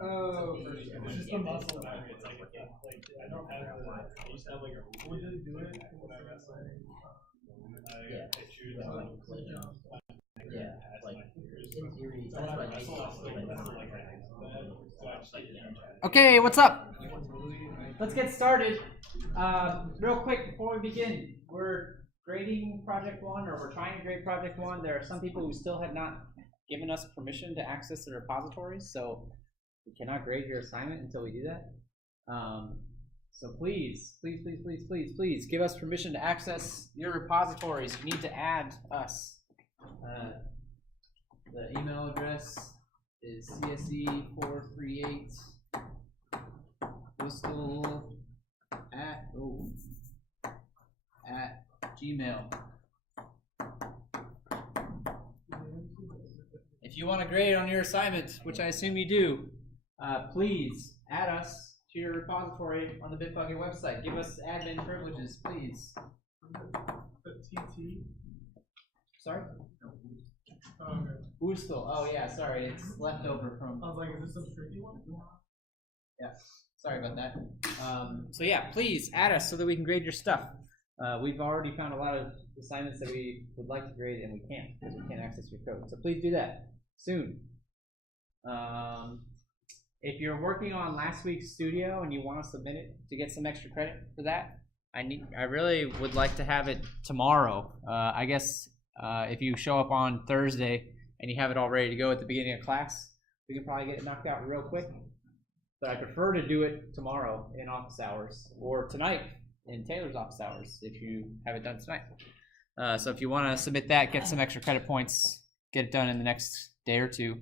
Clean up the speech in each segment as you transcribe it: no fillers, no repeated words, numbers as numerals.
Oh, it's just the muscle memory. It's like I don't have the. I used to have like a. What did it do it when I wrestling? Yeah. Yeah, like in theory, that's what Okay, what's up? Let's get started. Real quick before we begin, we're grading Project 1, or we're trying to grade Project 1. There are some people who still have not given us permission to access the repositories, so we cannot grade your assignment until we do that. So please give us permission to access your repositories. You need to add us. The email address is CSE438 postal at Gmail. If you want to grade on your assignment, which I assume you do, please add us to your repository on the Bitbucket website. Give us admin privileges, please. TT. Sorry? Oh, okay. Boostle. Oh yeah, sorry, it's left over from. I was like, is this some tricky one? Yeah, sorry about that. So yeah, please add us so that we can grade your stuff. We've already found a lot of assignments that we would like to grade and we can't because we can't access your code. So please do that soon. If you're working on last week's studio and you want to submit it to get some extra credit for that, I really would like to have it tomorrow. I guess if you show up on Thursday and you have it all ready to go at the beginning of class, we can probably get it knocked out real quick. But I prefer to do it tomorrow in office hours or tonight in Taylor's office hours if you have it done tonight. So if you want to submit that, get some extra credit points, get it done in the next day or two,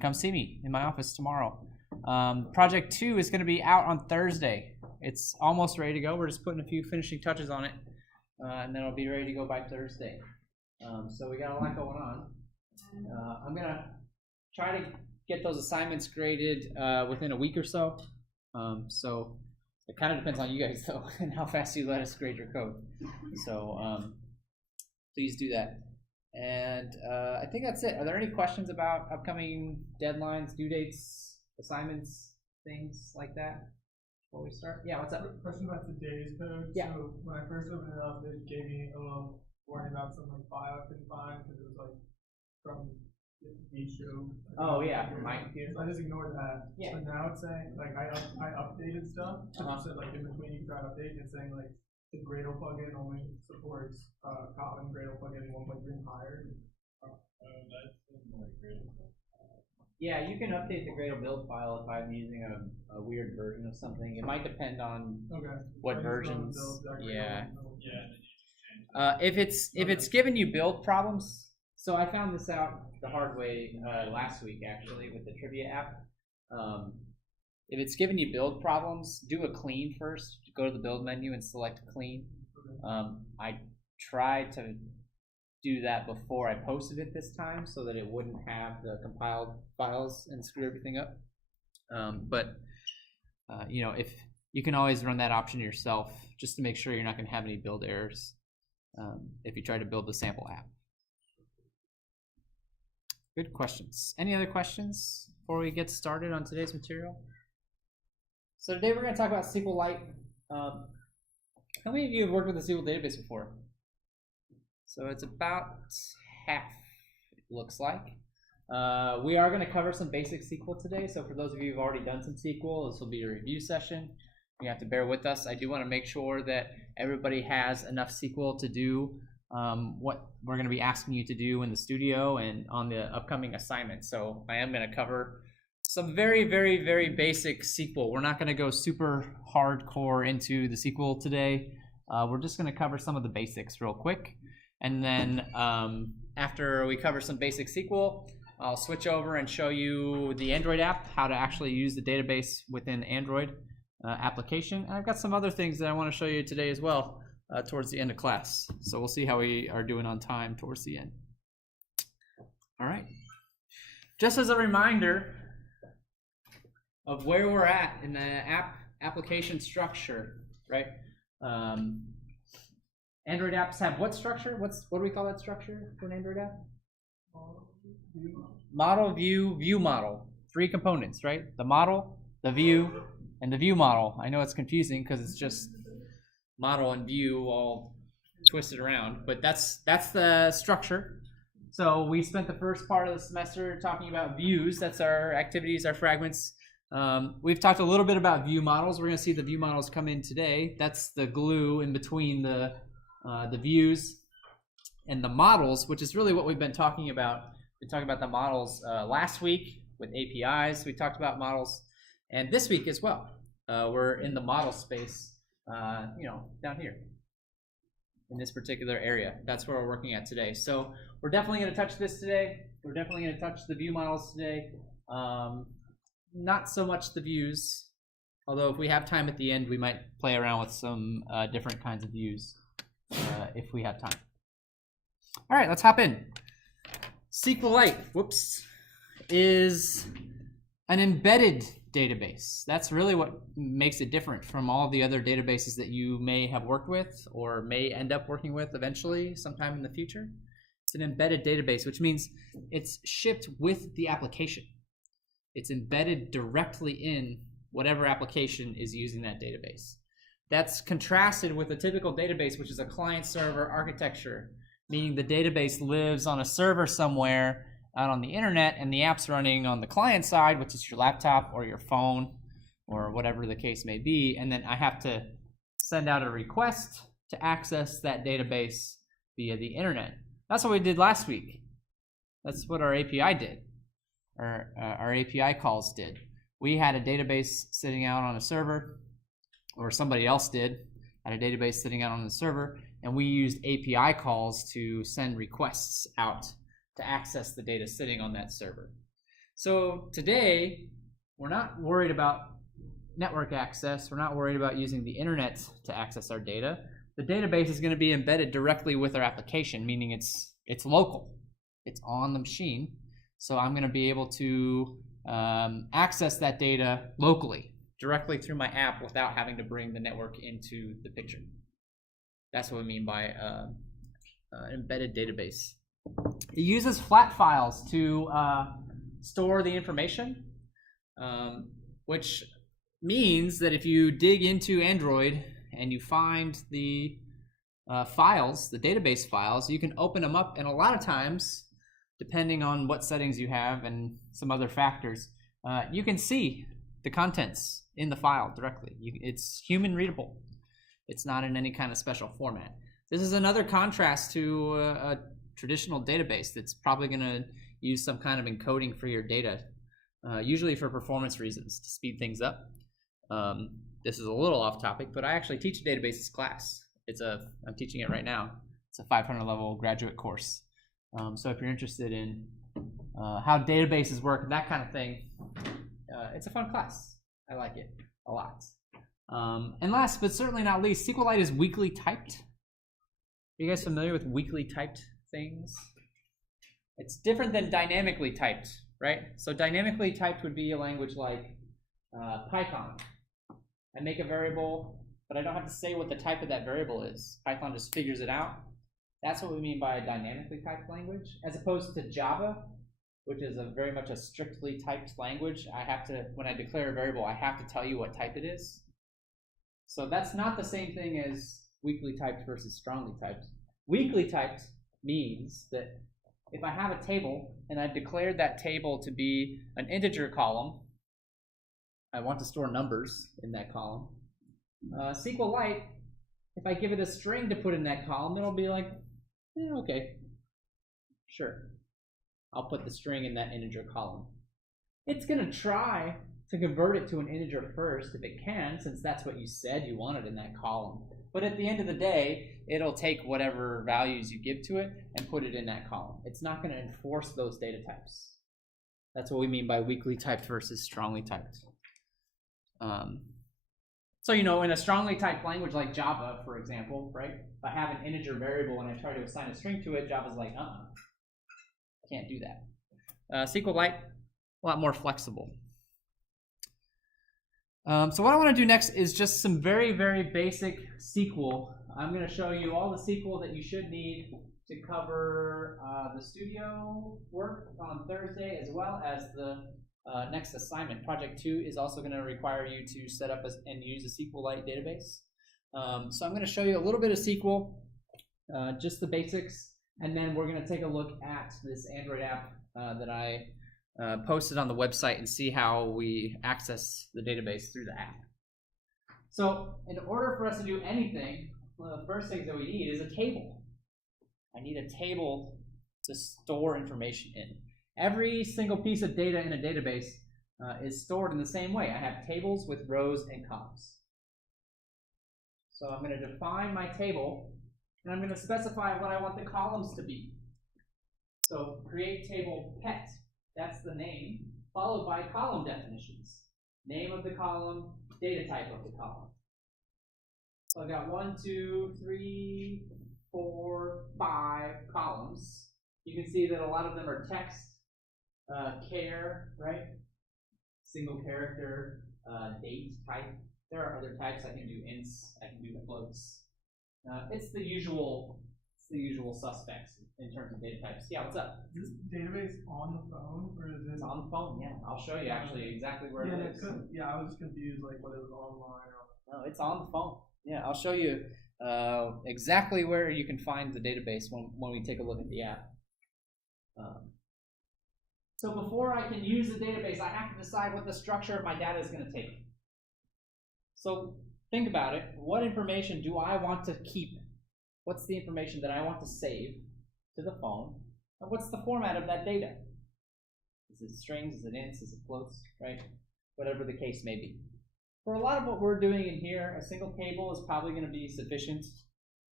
come see me in my office tomorrow. Project 2 is going to be out on Thursday. It's almost ready to go. We're just putting a few finishing touches on it, and then it'll be ready to go by Thursday. So we got a lot going on. I'm going to try to get those assignments graded within a week or so. So it kind of depends on you guys, though, and how fast you let us grade your code. So please do that. And I think that's it. Are there any questions about upcoming deadlines, due dates, assignments, things like that before we start? Yeah, what's up? Question about today's code. Yeah. So when I first opened it up, it gave me a little warning about some like file I couldn't find because it was like from the show. Oh yeah, from my computer. So I just ignored that. Yeah. But now it's saying like I updated stuff. So like in between you can try to update. It's saying like the Gradle plugin only supports Kotlin Gradle plugin 1.3 and higher. That's like Gradle. Yeah, you can update the Gradle build file if I'm using a weird version of something. It might depend on what versions. Yeah. If it's giving you build problems, so I found this out the hard way last week actually with the trivia app. If it's giving you build problems, do a clean first. Go to the build menu and select clean. I tried to do that before I posted it this time so that it wouldn't have the compiled files and screw everything up. You know, if you can always run that option yourself just to make sure you're not going to have any build errors if you try to build the sample app. Good questions. Any other questions before we get started on today's material? So today we're going to talk about SQLite. How many of you have worked with a SQL database before? So it's about half, it looks like. We are going to cover some basic SQL today. So for those of you who've already done some SQL, this will be a review session. You have to bear with us. I do want to make sure that everybody has enough SQL to do what we're going to be asking you to do in the studio and on the upcoming assignment. So I am going to cover some very, very, very basic SQL. We're not going to go super hardcore into the SQL today. We're just going to cover some of the basics real quick. And then after we cover some basic SQL, I'll switch over and show you the Android app, how to actually use the database within Android application. And I've got some other things that I want to show you today as well towards the end of class. So we'll see how we are doing on time towards the end. All right. Just as a reminder of where we're at in the application structure, right? Android apps have what structure? What do we call that structure for an Android app? Model, view, view model. three components, right? The model, the view, and the view model. I know it's confusing because it's just model and view all twisted around, but that's the structure. So we spent the first part of the semester talking about views. That's our activities, our fragments. We've talked a little bit about view models. We're going to see the view models come in today. That's the glue in between the views and the models, which is really what we've been talking about. We talked about the models last week with APIs. We talked about models, and this week as well. We're in the model space, down here in this particular area. That's where we're working at today. So we're definitely going to touch this today. We're definitely going to touch the view models today. Not so much the views, although if we have time at the end, we might play around with some different kinds of views if we have time. All right, let's hop in. SQLite, is an embedded database. That's really what makes it different from all the other databases that you may have worked with or may end up working with eventually sometime in the future. It's an embedded database, which means it's shipped with the application. It's embedded directly in whatever application is using that database. That's contrasted with a typical database, which is a client-server architecture, meaning the database lives on a server somewhere out on the internet, and the app's running on the client side, which is your laptop or your phone or whatever the case may be, and then I have to send out a request to access that database via the internet. That's what we did last week. That's what our API did, or our API calls did. We had a database sitting out on a server, or somebody else did, had a database sitting out on the server, and we used API calls to send requests out to access the data sitting on that server. So today, we're not worried about network access. We're not worried about using the internet to access our data. The database is going to be embedded directly with our application, meaning it's local. It's on the machine. So I'm going to be able to access that data locally, directly through my app without having to bring the network into the picture. That's what we mean by embedded database. It uses flat files to store the information, which means that if you dig into Android and you find the files, the database files, you can open them up, and a lot of times, depending on what settings you have and some other factors, you can see the contents in the file directly. It's human readable. It's not in any kind of special format. This is another contrast to a traditional database that's probably going to use some kind of encoding for your data, usually for performance reasons, to speed things up. This is a little off topic, but I actually teach a databases class. I'm teaching it right now. It's a 500 level graduate course. So if you're interested in how databases work and that kind of thing, it's a fun class. I like it a lot. And last but certainly not least, SQLite is weakly typed. Are you guys familiar with weakly typed things? It's different than dynamically typed, right? So dynamically typed would be a language like Python. I make a variable, but I don't have to say what the type of that variable is. Python just figures it out. That's what we mean by a dynamically typed language, as opposed to Java, which is very much a strictly typed language. When I declare a variable, I have to tell you what type it is. So that's not the same thing as weakly typed versus strongly typed. Weakly typed means that if I have a table and I've declared that table to be an integer column, I want to store numbers in that column. SQLite, if I give it a string to put in that column, it'll be like, okay, sure. I'll put the string in that integer column. It's going to try to convert it to an integer first if it can, since that's what you said you wanted in that column. But at the end of the day, it'll take whatever values you give to it and put it in that column. It's not going to enforce those data types. That's what we mean by weakly typed versus strongly typed. So, in a strongly typed language like Java, for example, right? If I have an integer variable and I try to assign a string to it, Java's like, can't do that. SQLite, a lot more flexible. So what I want to do next is just some very, very basic SQL. I'm going to show you all the SQL that you should need to cover the studio work on Thursday, as well as the next assignment, project 2, is also going to require you to set up and use a SQLite database. So I'm going to show you a little bit of SQL, just the basics, and then we're going to take a look at this Android app that I posted on the website and see how we access the database through the app. So in order for us to do anything, one of the first things that we need is a table. I need a table to store information in. Every single piece of data in a database is stored in the same way. I have tables with rows and columns. So I'm going to define my table, and I'm going to specify what I want the columns to be. So CreateTable pet, that's the name, followed by column definitions. Name of the column, data type of the column. So I've got 1, 2, 3, 4, 5 columns. You can see that a lot of them are text, char, right? Single character, date type. There are other types. I can do ints, I can do floats. It's the usual suspects in terms of data types. Yeah, what's up? Is this database on the phone, or is it? It's on the phone, yeah. I'll show you actually exactly where it is. Yeah, I was just confused, like whether it was online or. No, it's on the phone. Yeah, I'll show you exactly where you can find the database when we take a look at the app. So before I can use the database, I have to decide what the structure of my data is going to take. So think about it. What information do I want to keep? What's the information that I want to save to the phone? And what's the format of that data? Is it strings? Is it ints? Is it floats? Right? Whatever the case may be. For a lot of what we're doing in here, a single table is probably going to be sufficient.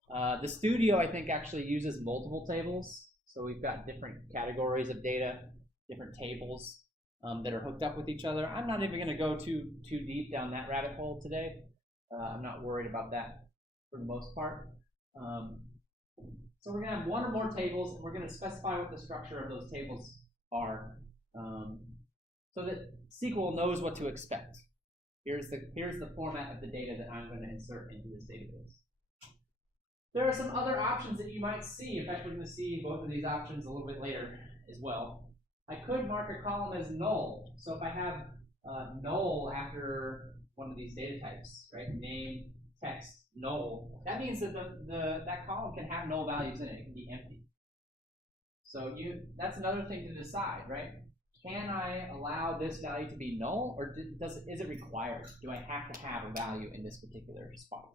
The studio, I think, actually uses multiple tables. So we've got different categories of data, different tables that are hooked up with each other. I'm not even going to go too deep down that rabbit hole today. I'm not worried about that for the most part. So we're going to have one or more tables, and we're going to specify what the structure of those tables are, so that SQL knows what to expect. Here's the format of the data that I'm going to insert into this database. There are some other options that you might see. In fact, we're going to see both of these options a little bit later as well. I could mark a column as null. So if I have null after one of these data types, right? Name, text, null. That means that that column can have null values in it. It can be empty. So that's another thing to decide, right? Can I allow this value to be null, or is it required? Do I have to have a value in this particular spot?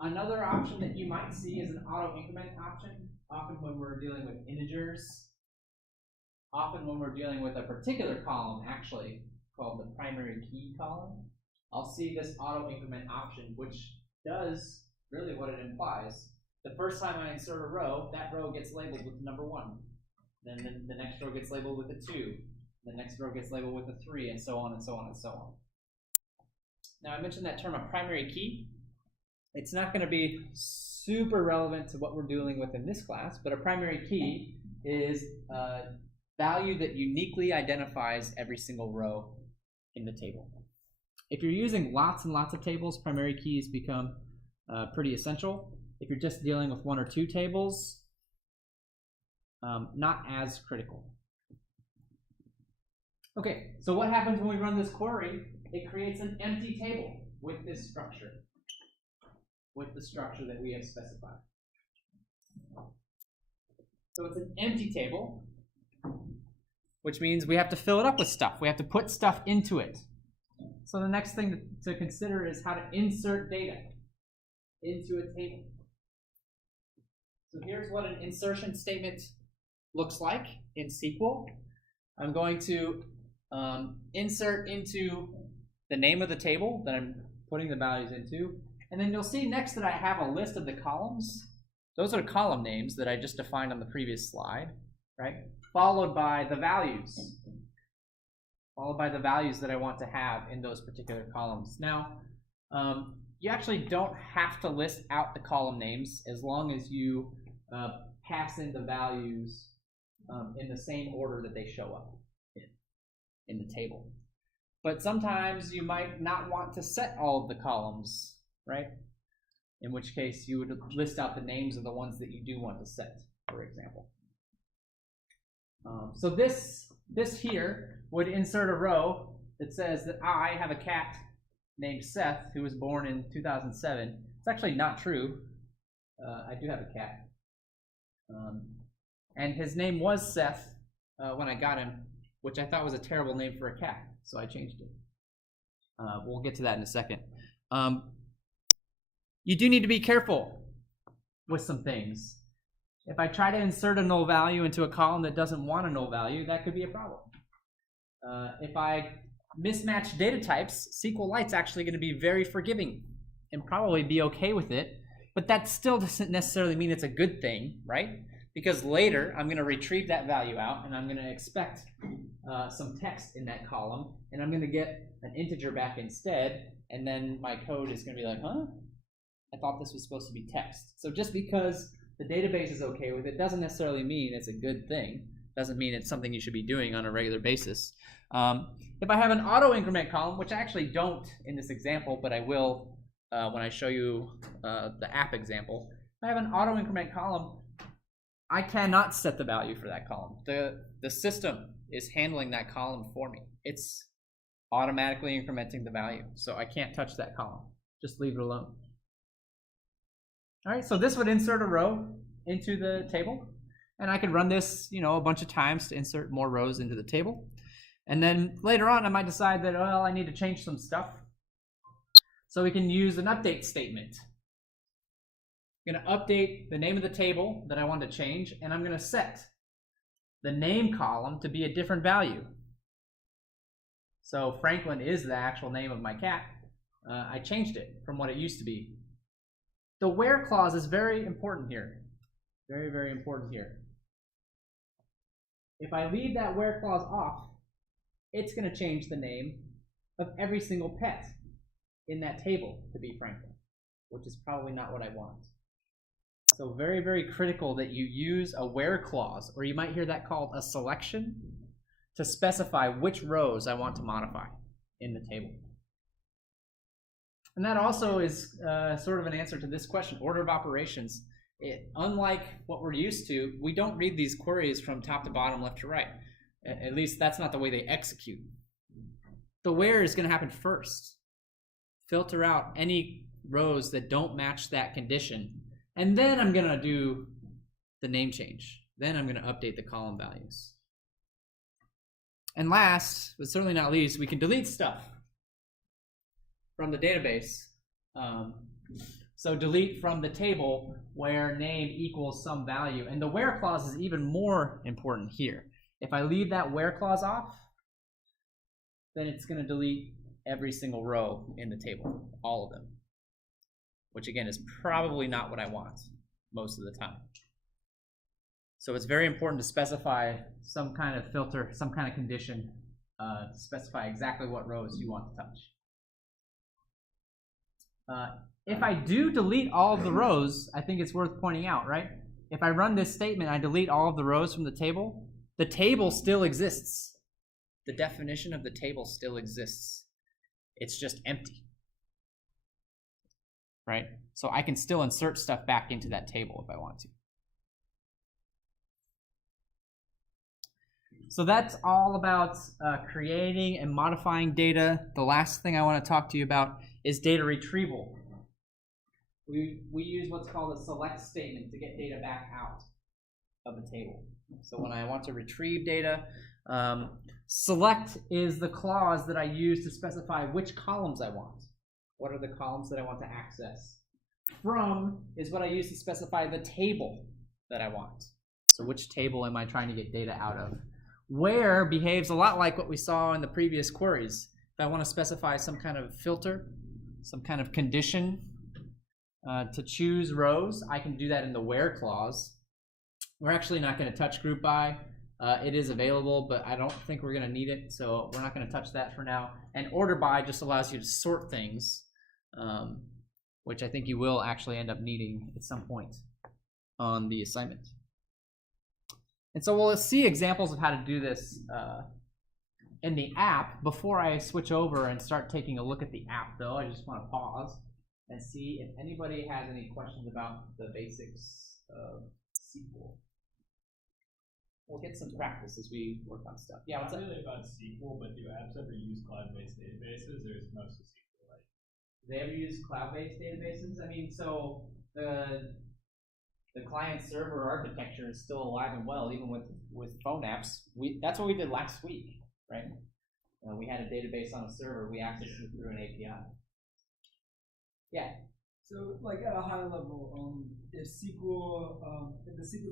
Another option that you might see is an auto increment option. Often when we're dealing with integers, often when we're dealing with a particular column, actually called the primary key column, I'll see this auto increment option, which does really what it implies. The first time I insert a row, that row gets labeled with number 1. Then the next row gets labeled with a 2. The next row gets labeled with a 3, and so on and so on and so on. Now I mentioned that term, a primary key. It's not going to be super relevant to what we're dealing with in this class, but a primary key is a value that uniquely identifies every single row in the table. If you're using lots and lots of tables, primary keys become pretty essential. If you're just dealing with 1 or 2 tables, not as critical. Okay, so what happens when we run this query? It creates an empty table with this structure, with the structure that we have specified. So it's an empty table, which means we have to fill it up with stuff. We have to put stuff into it. So the next thing to consider is how to insert data into a table. So here's what an insertion statement looks like in SQL. I'm going to insert into the name of the table that I'm putting the values into. And then you'll see next that I have a list of the columns. Those are column names that I just defined on the previous slide, right? Followed by the values. Followed by the values that I want to have in those particular columns. Now, you actually don't have to list out the column names as long as you pass in the values in the same order that they show up in the table. But sometimes you might not want to set all of the columns, right? In which case you would list out the names of the ones that you do want to set, for example. So this this here would insert a row that says that I have a cat named Seth who was born in 2007. It's actually not true. I do have a cat. And his name was Seth when I got him, which I thought was a terrible name for a cat, so I changed it. We'll get to that in a second. You do need to be careful with some things. If I try to insert a null value into a column that doesn't want a null value, that could be a problem. If I mismatch data types, SQLite's actually going to be very forgiving and probably be okay with it, but that still doesn't necessarily mean it's a good thing, right? Because later I'm going to retrieve that value out and I'm going to expect some text in that column, and I'm going to get an integer back instead, and then my code is going to be like, huh? I thought this was supposed to be text. So just because the database is okay with it doesn't necessarily mean it's a good thing. Doesn't mean it's something you should be doing on a regular basis. If I have an auto increment column, which I actually don't in this example, but I will when I show you the app example. If I have an auto increment column, I cannot set the value for that column. The system is handling that column for me. It's automatically incrementing the value, so I can't touch that column. Just leave it alone. All right, so this would insert a row into the table, and I could run this, a bunch of times to insert more rows into the table. And then later on, I might decide that, well, I need to change some stuff. So we can use an update statement. I'm going to update the name of the table that I want to change, and I'm going to set the name column to be a different value. So Franklin is the actual name of my cat. I changed it from what it used to be. The where clause is very important here. Very, very important here. If I leave that where clause off, it's going to change the name of every single pet in that table to be Franklin, which is probably not what I want. So very, very critical that you use a where clause, or you might hear that called a selection, to specify which rows I want to modify in the table. And that also is sort of an answer to this question, order of operations. Unlike what we're used to, we don't read these queries from top to bottom, left to right. At least that's not the way they execute. The where is going to happen first. Filter out any rows that don't match that condition, and then I'm going to do the name change. Then I'm going to update the column values. And last, but certainly not least, we can delete stuff from the database. So delete from the table where name equals some value. And the where clause is even more important here. If I leave that where clause off, then it's going to delete every single row in the table, all of them, which again is probably not what I want most of the time. So it's very important to specify some kind of filter, some kind of condition to specify exactly what rows you want to touch. If I do delete all of the rows, I think it's worth pointing out, right? If I run this statement, I delete all of the rows from the table still exists. The definition of the table still exists. It's just empty, right? So I can still insert stuff back into that table if I want to. So that's all about creating and modifying data. The last thing I want to talk to you about is data retrieval. We use what's called a select statement to get data back out of the table. So when I want to retrieve data, select is the clause that I use to specify which columns I want. What are the columns that I want to access? From is what I use to specify the table that I want. So which table am I trying to get data out of? Where behaves a lot like what we saw in the previous queries. If I want to specify some kind of filter, some kind of condition to choose rows, I can do that in the where clause. We're actually not going to touch group by. It is available, but I don't think we're going to need it, so we're not going to touch that for now. And order by just allows you to sort things, which I think you will actually end up needing at some point on the assignment. And so we'll see examples of how to do this in the app. Before I switch over and start taking a look at the app, though, I just want to pause and see if anybody has any questions about the basics of SQL. we'll get some practice as we work on stuff. Yeah, what's Not up? really about SQL, but do apps ever use cloud-based databases, or is it mostly SQLite? Do they ever use cloud-based databases? I mean, so the client-server architecture is still alive and well, even with phone apps. That's what we did last week, right? We had a database on a server. We accessed it through an API. Yeah. So, like at a high level, if the SQL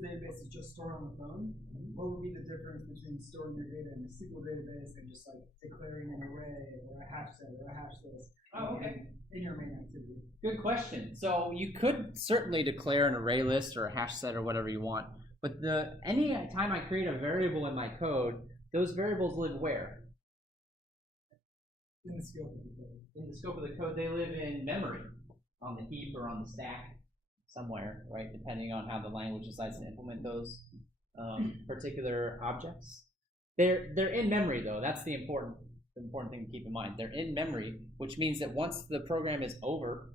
database is just stored on the phone, what would be the difference between storing your data in the SQL database and just like declaring an array or a hash set or a hash list? Oh, okay. In your main activity. Good question. So you could certainly declare an array list or a hash set or whatever you want, but any time I create a variable in my code, those variables live where? In the scope of the code. In the scope of the code, they live in memory, on the heap or on the stack somewhere, right? Depending on how the language decides to implement those particular objects. They're in memory though. That's the important thing to keep in mind. They're in memory, which means that once the program is over,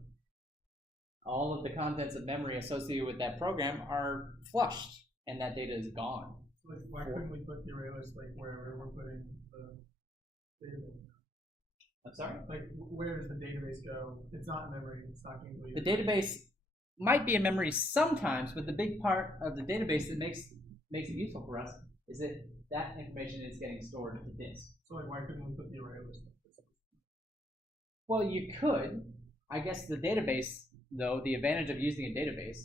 all of the contents of memory associated with that program are flushed, and that data is gone. Like, why couldn't we put the array list like wherever we're putting the database? I'm sorry? Like, where does the database go? It's not in memory. It's not going to be. The database might be in memory sometimes, but the big part of the database that makes it useful for us is that information is getting stored into disk. So like, why couldn't we put the array list? Well, you could. I guess the database, though, the advantage of using a database,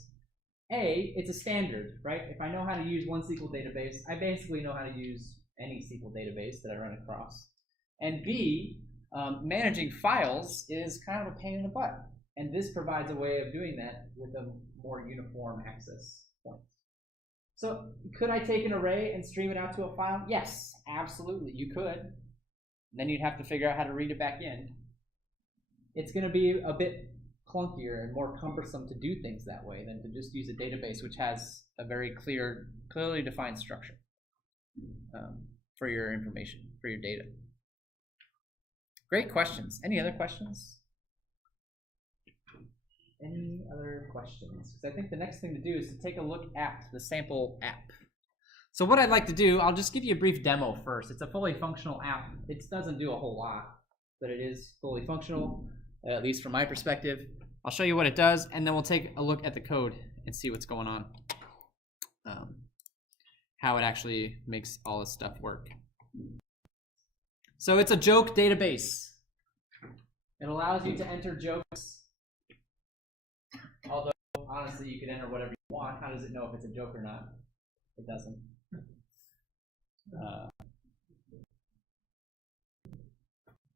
it's a standard, right? If I know how to use one SQL database, I basically know how to use any SQL database that I run across. And B, managing files is kind of a pain in the butt. And this provides a way of doing that with a more uniform access point. So could I take an array and stream it out to a file? Yes, absolutely, you could. Then you'd have to figure out how to read it back in. It's going to be a bit clunkier and more cumbersome to do things that way than to just use a database which has a very clearly defined structure for your information, for your data. Great questions. Any other questions? Any other questions? Because I think the next thing to do is to take a look at the sample app. So what I'd like to do, I'll just give you a brief demo first. It's a fully functional app. It doesn't do a whole lot, but it is fully functional, at least from my perspective. I'll show you what it does, and then we'll take a look at the code and see what's going on, how it actually makes all this stuff work. So it's a joke database. It allows you to enter jokes. Although, honestly, you can enter whatever you want. How does it know if it's a joke or not? It doesn't.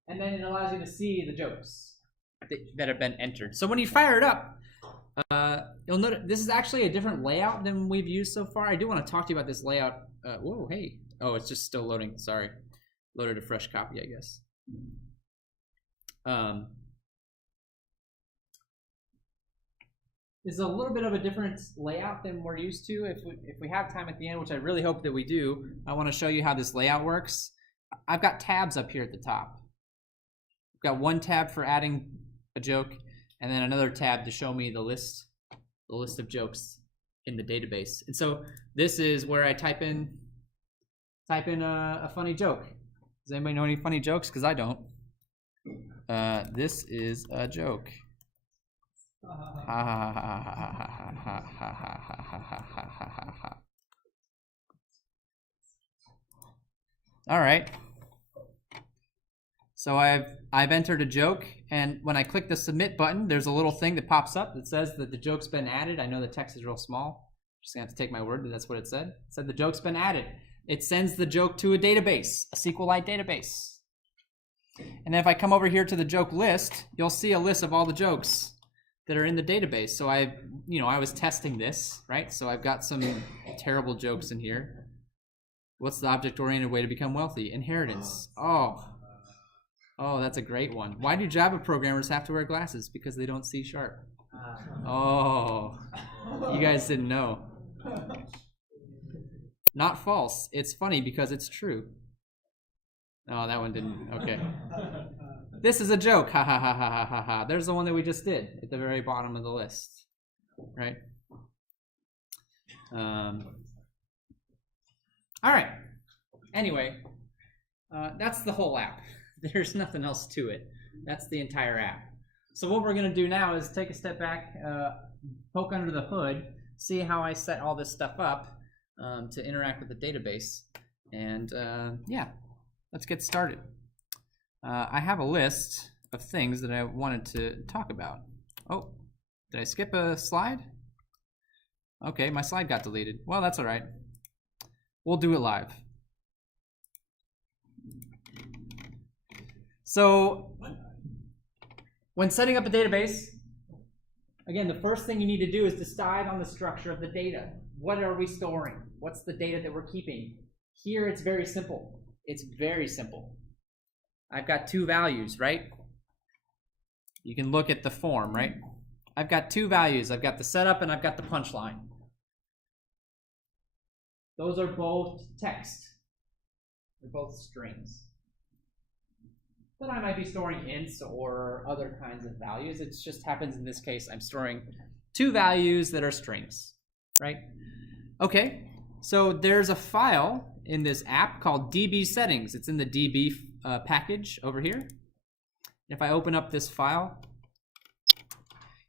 And then it allows you to see the jokes that have been entered. So when you fire it up, you'll notice this is actually a different layout than we've used so far. I do want to talk to you about this layout. Whoa, hey. Oh, it's just still loading. Sorry. Loaded a fresh copy, I guess. This is a little bit of a different layout than we're used to. If we have time at the end, which I really hope that we do, I want to show you how this layout works. I've got tabs up here at the top. I've got one tab for adding a joke, and then another tab to show me the list of jokes in the database. And so this is where I type in a funny joke. Does anybody know any funny jokes? Because I don't. This is a joke. All right. So I've entered a joke, and when I click the submit button, there's a little thing that pops up that says that the joke's been added. I know the text is real small. Just gonna have to take my word that that's what it said. It said the joke's been added. It sends the joke to a database, a SQLite database. And then if I come over here to the joke list, you'll see a list of all the jokes that are in the database. So I was testing this, right? So I've got some terrible jokes in here. What's the object-oriented way to become wealthy? Inheritance. Oh, that's a great one. Why do Java programmers have to wear glasses? Because they don't see sharp. Oh, you guys didn't know. Not false. It's funny because it's true. Oh, that one didn't. Okay. This is a joke. Ha ha ha ha ha ha ha. There's the one that we just did at the very bottom of the list, right? All right. Anyway, that's the whole app. There's nothing else to it. That's the entire app. So what we're going to do now is take a step back, poke under the hood, see how I set all this stuff up to interact with the database. And yeah, let's get started. I have a list of things that I wanted to talk about. Oh, did I skip a slide? Okay, my slide got deleted. Well, that's all right. We'll do it live. So when setting up a database, again, the first thing you need to do is decide on the structure of the data. What are we storing? What's the data that we're keeping? Here, it's very simple. It's very simple. I've got two values, right? You can look at the form, right? I've got two values. I've got the setup and I've got the punchline. Those are both text. They're both strings. Then I might be storing ints or other kinds of values. It just happens in this case I'm storing two values that are strings, right? Okay, so there's a file in this app called DB settings. It's in the DB package over here. If I open up this file,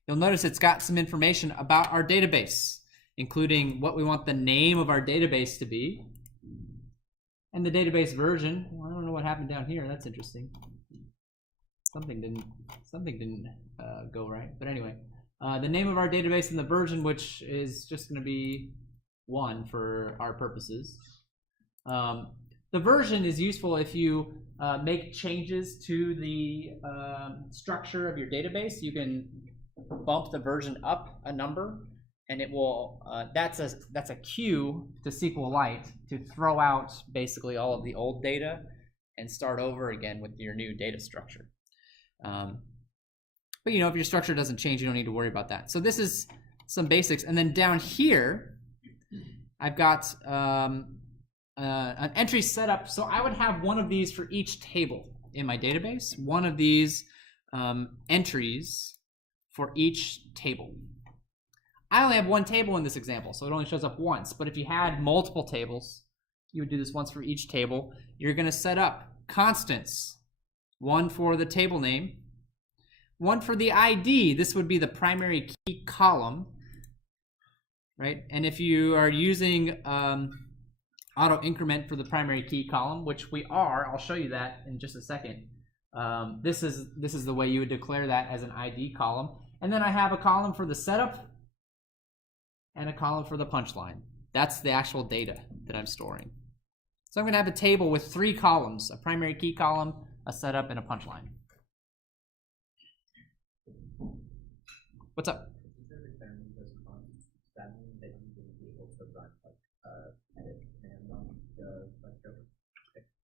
you'll notice it's got some information about our database, including what we want the name of our database to be and the database version. Well, I don't know what happened down here. That's interesting. Something didn't go right. But anyway, the name of our database and the version, which is just going to be 1 for our purposes. The version is useful if you make changes to the structure of your database. You can bump the version up a number, and it will. That's a cue to SQLite to throw out basically all of the old data and start over again with your new data structure. But you know, if your structure doesn't change, you don't need to worry about that. So this is some basics, and then down here, I've got an entry set up. So I would have one of these for each table in my database. One of these entries for each table. I only have one table in this example, so it only shows up once. But if you had multiple tables, you would do this once for each table. You're going to set up constants. One for the table name, one for the ID. This would be the primary key column, right? And if you are using auto increment for the primary key column, which we are, I'll show you that in just a second. This is the way you would declare that as an ID column. And then I have a column for the setup and a column for the punchline. That's the actual data that I'm storing. So I'm going to have a table with 3 columns: a primary key column, a setup, and a punchline. What's up?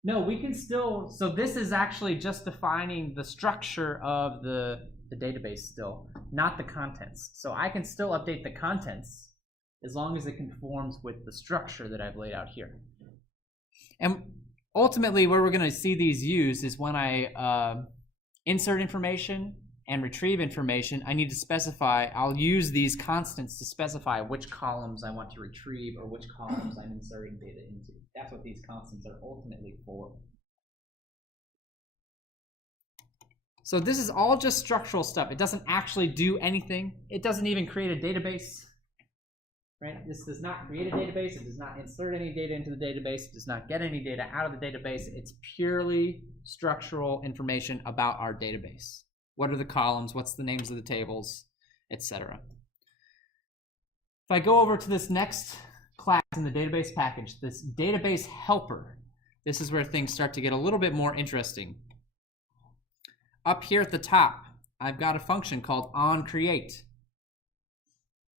No, we can still, so this is actually just defining the structure of the database still, not the contents. So I can still update the contents as long as it conforms with the structure that I've laid out here. And ultimately, where we're going to see these used is when I insert information and retrieve information. I need to specify, I'll use these constants to specify which columns I want to retrieve or which columns I'm inserting data into. That's what these constants are ultimately for. So this is all just structural stuff. It doesn't actually do anything. It doesn't even create a database. Right? This does not create a database. It does not insert any data into the database. It does not get any data out of the database. It's purely structural information about our database. What are the columns? What's the names of the tables, etc. If I go over to this next class in the database package, this database helper, this is where things start to get a little bit more interesting. Up here at the top, I've got a function called onCreate.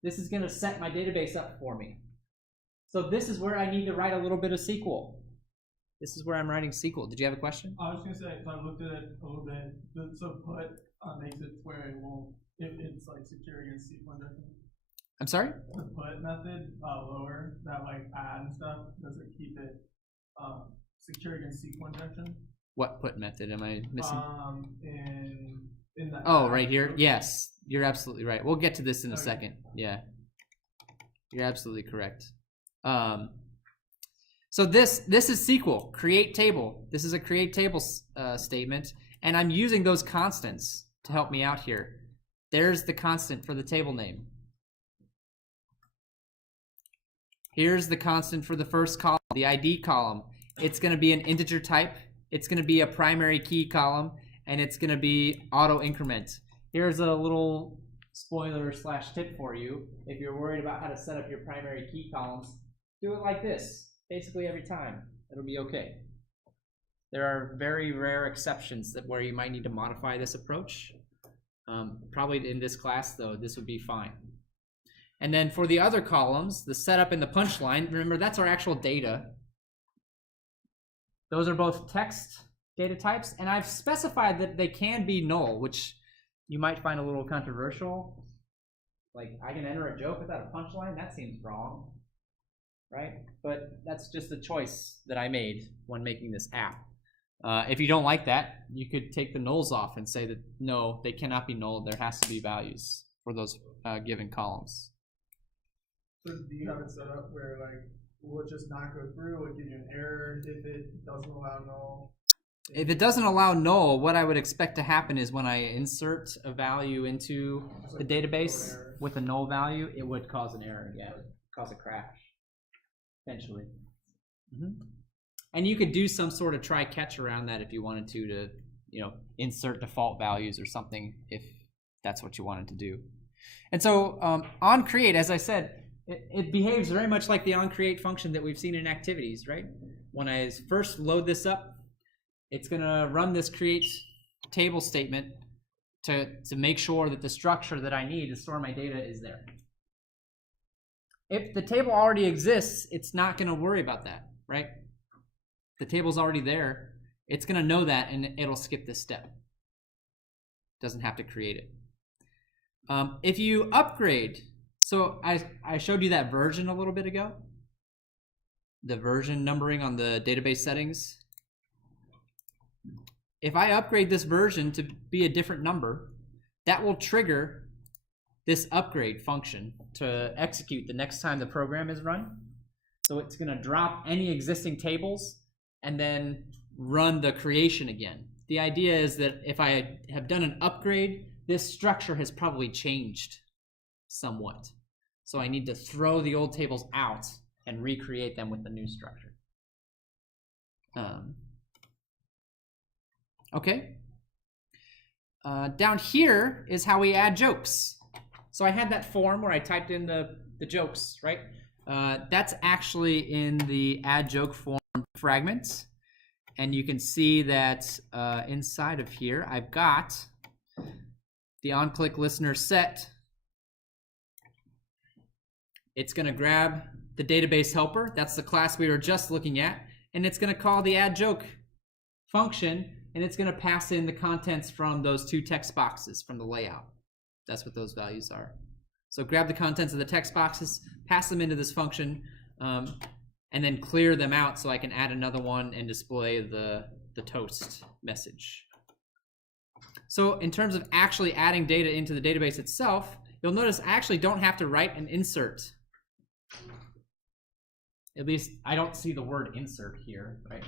This is going to set my database up for me. So this is where I need to write a little bit of SQL. This is where I'm writing SQL. Did you have a question? I was going to say, so I looked at it a little bit. So put makes it where it won't, it's like secure against SQL injection. I'm sorry? The put method lower, that like add and stuff, does it keep it secure against SQL injection? What put method am I missing? In the right here? Yes, you're absolutely right. We'll get to this in a second. Yeah, you're absolutely correct. So this is SQL, create table. This is a create table statement, and I'm using those constants to help me out here. There's the constant for the table name. Here's the constant for the first column, the ID column. It's going to be an integer type. It's going to be a primary key column, and it's going to be auto increment. Here's a little spoiler / tip for you. If you're worried about how to set up your primary key columns, do it like this. Basically every time. It'll be okay. There are very rare exceptions where you might need to modify this approach. Probably in this class, though, this would be fine. And then for the other columns, the setup and the punchline, remember that's our actual data. Those are both text data types, and I've specified that they can be null, which you might find a little controversial. Like, I can enter a joke without a punchline? That seems wrong, right? But that's just a choice that I made when making this app. If you don't like that, you could take the nulls off and say that, no, they cannot be null. There has to be values for those given columns. So do you have it set up where, like, will it just not go through? Will it give you an error if it doesn't allow null? If it doesn't allow null, what I would expect to happen is when I insert a value into the database with a null value, it would cause an error, yeah, cause a crash, potentially. And you could do some sort of try-catch around that if you wanted to insert default values or something if that's what you wanted to do. And so on create, as I said, it behaves very much like the onCreate function that we've seen in activities, right? When I first load this up, it's going to run this create table statement to make sure that the structure that I need to store my data is there. If the table already exists, it's not going to worry about that, right? The table's already there. It's going to know that, and it'll skip this step. Doesn't have to create it. If you upgrade, so I showed you that version a little bit ago, the version numbering on the database settings. If I upgrade this version to be a different number, that will trigger this upgrade function to execute the next time the program is run. So it's going to drop any existing tables and then run the creation again. The idea is that if I have done an upgrade, this structure has probably changed somewhat. So I need to throw the old tables out and recreate them with the new structure. Okay. Down here is how we add jokes. So I had that form where I typed in the jokes, right? That's actually in the add joke form fragment. And you can see that inside of here, I've got the onClick listener set. It's going to grab the database helper. That's the class we were just looking at. And it's going to call the add joke function. And it's going to pass in the contents from those two text boxes from the layout. That's what those values are. So grab the contents of the text boxes, pass them into this function, and then clear them out so I can add another one and display the toast message. So in terms of actually adding data into the database itself, you'll notice I actually don't have to write an insert. At least I don't see the word insert here, right?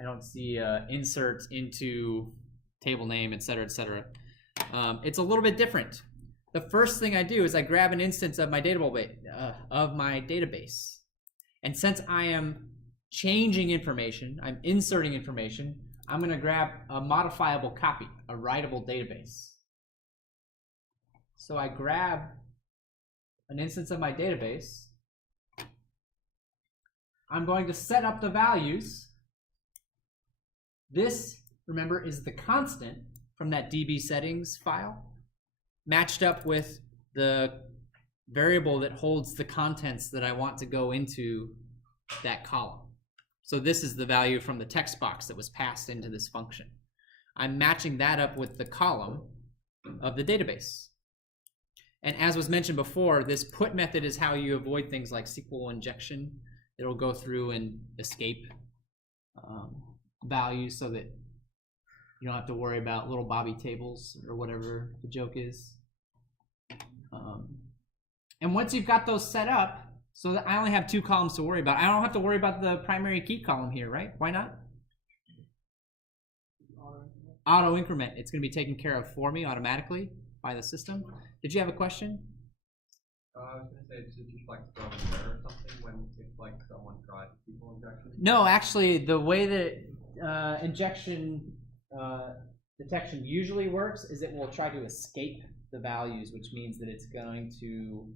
I don't see insert into table name, et cetera, et cetera. It's a little bit different. The first thing I do is I grab an instance of my database. And since I am changing information, I'm inserting information, I'm going to grab a modifiable copy, a writable database. So I grab an instance of my database. I'm going to set up the values. This, remember, is the constant from that DB settings file matched up with the variable that holds the contents that I want to go into that column. So this is the value from the text box that was passed into this function. I'm matching that up with the column of the database. And as was mentioned before, this put method is how you avoid things like SQL injection. It'll go through and escape values so that you don't have to worry about little Bobby tables or whatever the joke is. And once you've got those set up, So that I only have 2 columns to worry about. I don't have to worry about the primary key column here, right? Why not? Auto increment. It's going to be taken care of for me automatically by the system. Did you have a question? I was going to say, should you like throw an error or something when if like someone tries SQL injection? No, actually, the way that injection detection usually works is it will try to escape the values, which means that it's going to,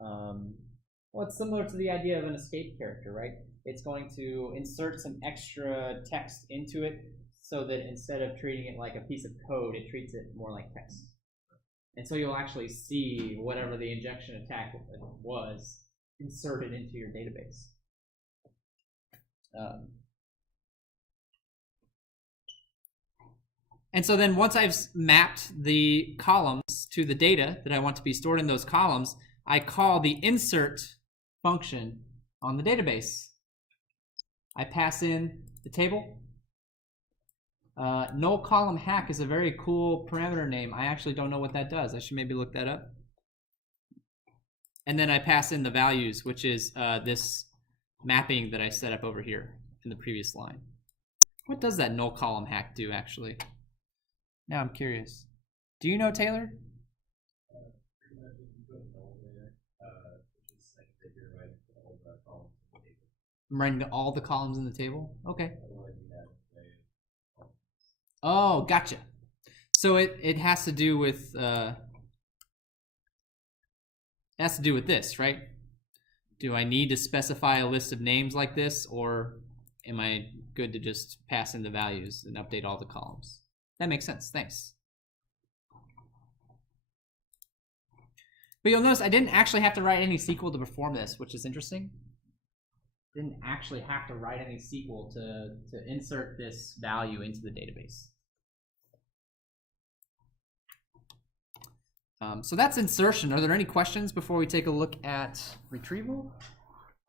well, it's similar to the idea of an escape character, right? It's going to insert some extra text into it so that instead of treating it like a piece of code, it treats it more like text. And so you'll actually see whatever the injection attack was inserted into your database. And so then once I've mapped the columns to the data that I want to be stored in those columns, I call the insert function on the database. I pass in the table. Null column hack is a very cool parameter name. I actually don't know what that does. I should maybe look that up. And then I pass in the values, which is this mapping that I set up over here in the previous line. What does that null column hack do, actually? Now I'm curious. Do you know, Taylor? I'm writing all the columns in the table? Okay. Oh, gotcha. So it has to do with this, right? Do I need to specify a list of names like this, or am I good to just pass in the values and update all the columns? That makes sense. Thanks. But you'll notice I didn't actually have to write any SQL to perform this, which is interesting. Didn't actually have to write any SQL to insert this value into the database. So that's insertion. Are there any questions before we take a look at retrieval?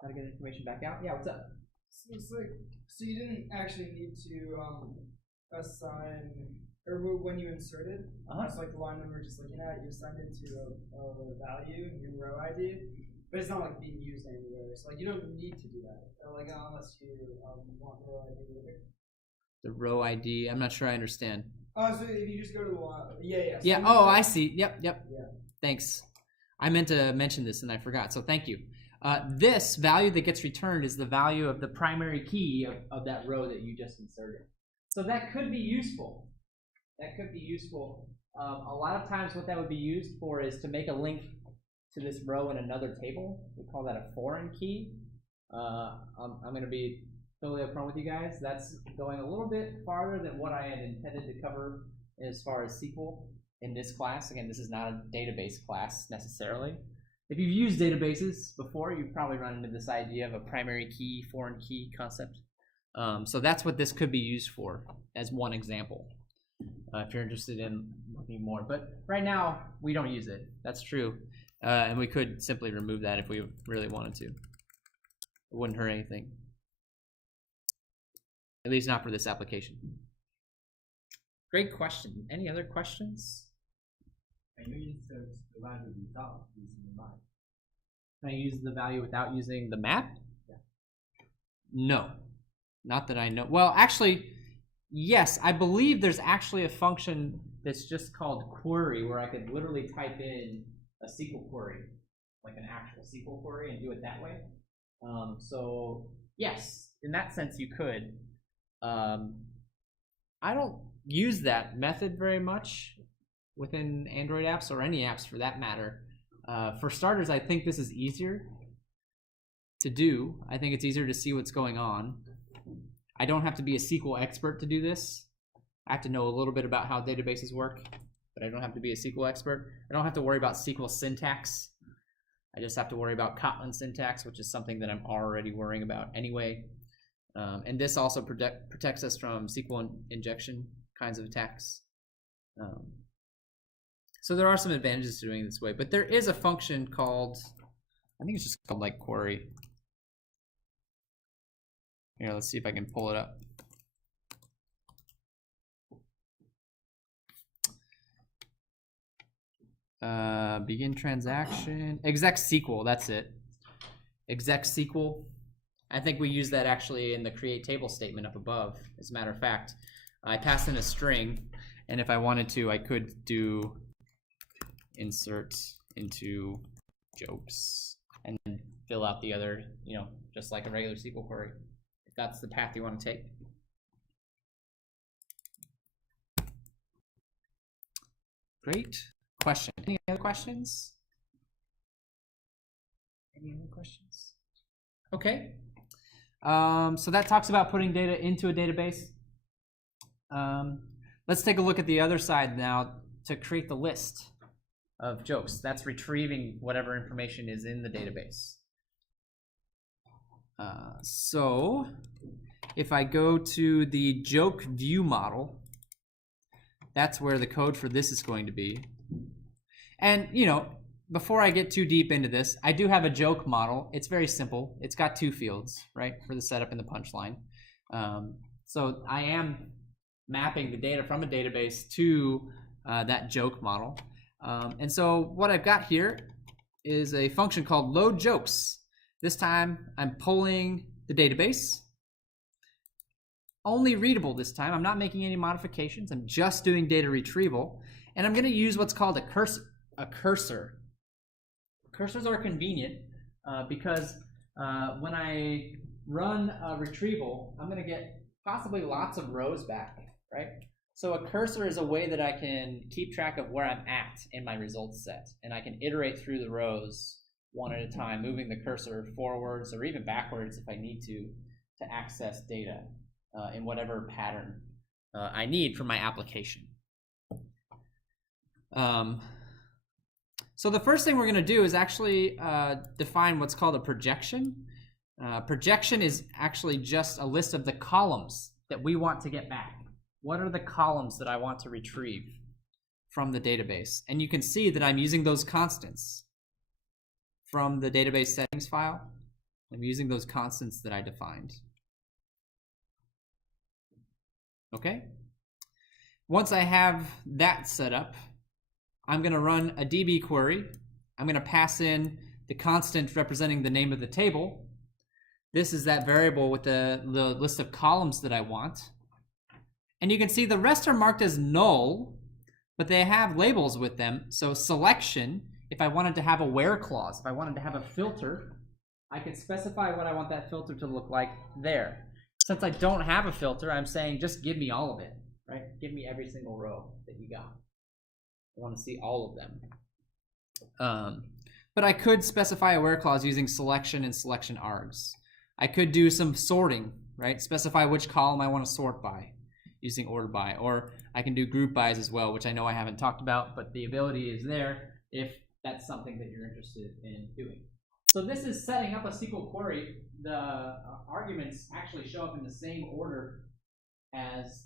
How to get information back out? Yeah, what's up? So it's like, so you didn't actually need to assign, or when you inserted, it's like the line number just looking at, you assigned it to a value, new row ID, but it's not like being used anywhere. So like you don't need to do that, like unless you want row ID. The row ID. I'm not sure I understand. Oh, so if you just go to the yeah. Yeah. Oh, I see. Yep. Yeah. Thanks. I meant to mention this and I forgot. So thank you. This value that gets returned is the value of the primary key of that row that you just inserted. So that could be useful. That could be useful. A lot of times what that would be used for is to make a link to this row in another table. We call that a foreign key. I'm going to be totally upfront with you guys. That's going a little bit farther than what I had intended to cover as far as SQL in this class. Again, this is not a database class necessarily. If you've used databases before, you've probably run into this idea of a primary key, foreign key concept. So that's what this could be used for as one example, if you're interested in looking more. But right now, we don't use it. That's true. And we could simply remove that if we really wanted to. It wouldn't hurt anything. At least not for this application. Great question. Any other questions? Can you insert the value without using the map? Can I use the value without using the map? Yeah. No. Not that I know. Well, actually, yes. I believe there's actually a function that's just called query where I could literally type in a SQL query, like an actual SQL query, and do it that way. So, yes, in that sense you could. I don't use that method very much within Android apps or any apps for that matter. For starters, I think this is easier to do. I think it's easier to see what's going on. I don't have to be a SQL expert to do this. I have to know a little bit about how databases work, but I don't have to be a SQL expert. I don't have to worry about SQL syntax. I just have to worry about Kotlin syntax, which is something that I'm already worrying about anyway. And this also protects us from SQL injection kinds of attacks. So there are some advantages to doing it this way, but there is a function called, I think it's just called like query. Here, let's see if I can pull it up. Begin transaction, exec SQL, that's it. exec SQL. I think we use that actually in the CreateTable statement up above. As a matter of fact, I pass in a string, and if I wanted to, I could do insert into jokes and then fill out the other, just like a regular SQL query, if that's the path you want to take. Great question. Any other questions? Any other questions? Okay. So that talks about putting data into a database. Let's take a look at the other side now to create the list of jokes. That's retrieving whatever information is in the database. So if I go to the joke view model, that's where the code for this is going to be. And, before I get too deep into this, I do have a joke model. It's very simple. It's got 2 fields, right, for the setup and the punchline. So I am mapping the data from a database to that joke model. And so what I've got here is a function called load jokes. This time I'm pulling the database. Only readable this time. I'm not making any modifications. I'm just doing data retrieval. And I'm going to use what's called a cursor. Cursors are convenient because when I run a retrieval, I'm going to get possibly lots of rows back, right? So a cursor is a way that I can keep track of where I'm at in my results set. And I can iterate through the rows one at a time, moving the cursor forwards or even backwards if I need to access data in whatever pattern I need for my application. So the first thing we're going to do is actually define what's called a projection. Projection is actually just a list of the columns that we want to get back. What are the columns that I want to retrieve from the database? And you can see that I'm using those constants from the database settings file. I'm using those constants that I defined. Okay? Once I have that set up, I'm going to run a DB query. I'm going to pass in the constant representing the name of the table. This is that variable with the list of columns that I want. And you can see the rest are marked as null, but they have labels with them. So selection, if I wanted to have a where clause, if I wanted to have a filter, I could specify what I want that filter to look like there. Since I don't have a filter, I'm saying just give me all of it, right? Give me every single row that you got. I want to see all of them. But I could specify a where clause using selection and selection args. I could do some sorting, right? Specify which column I want to sort by using order by, or I can do group bys as well, which I know I haven't talked about, but the ability is there if that's something that you're interested in doing. So this is setting up a SQL query. The arguments actually show up in the same order as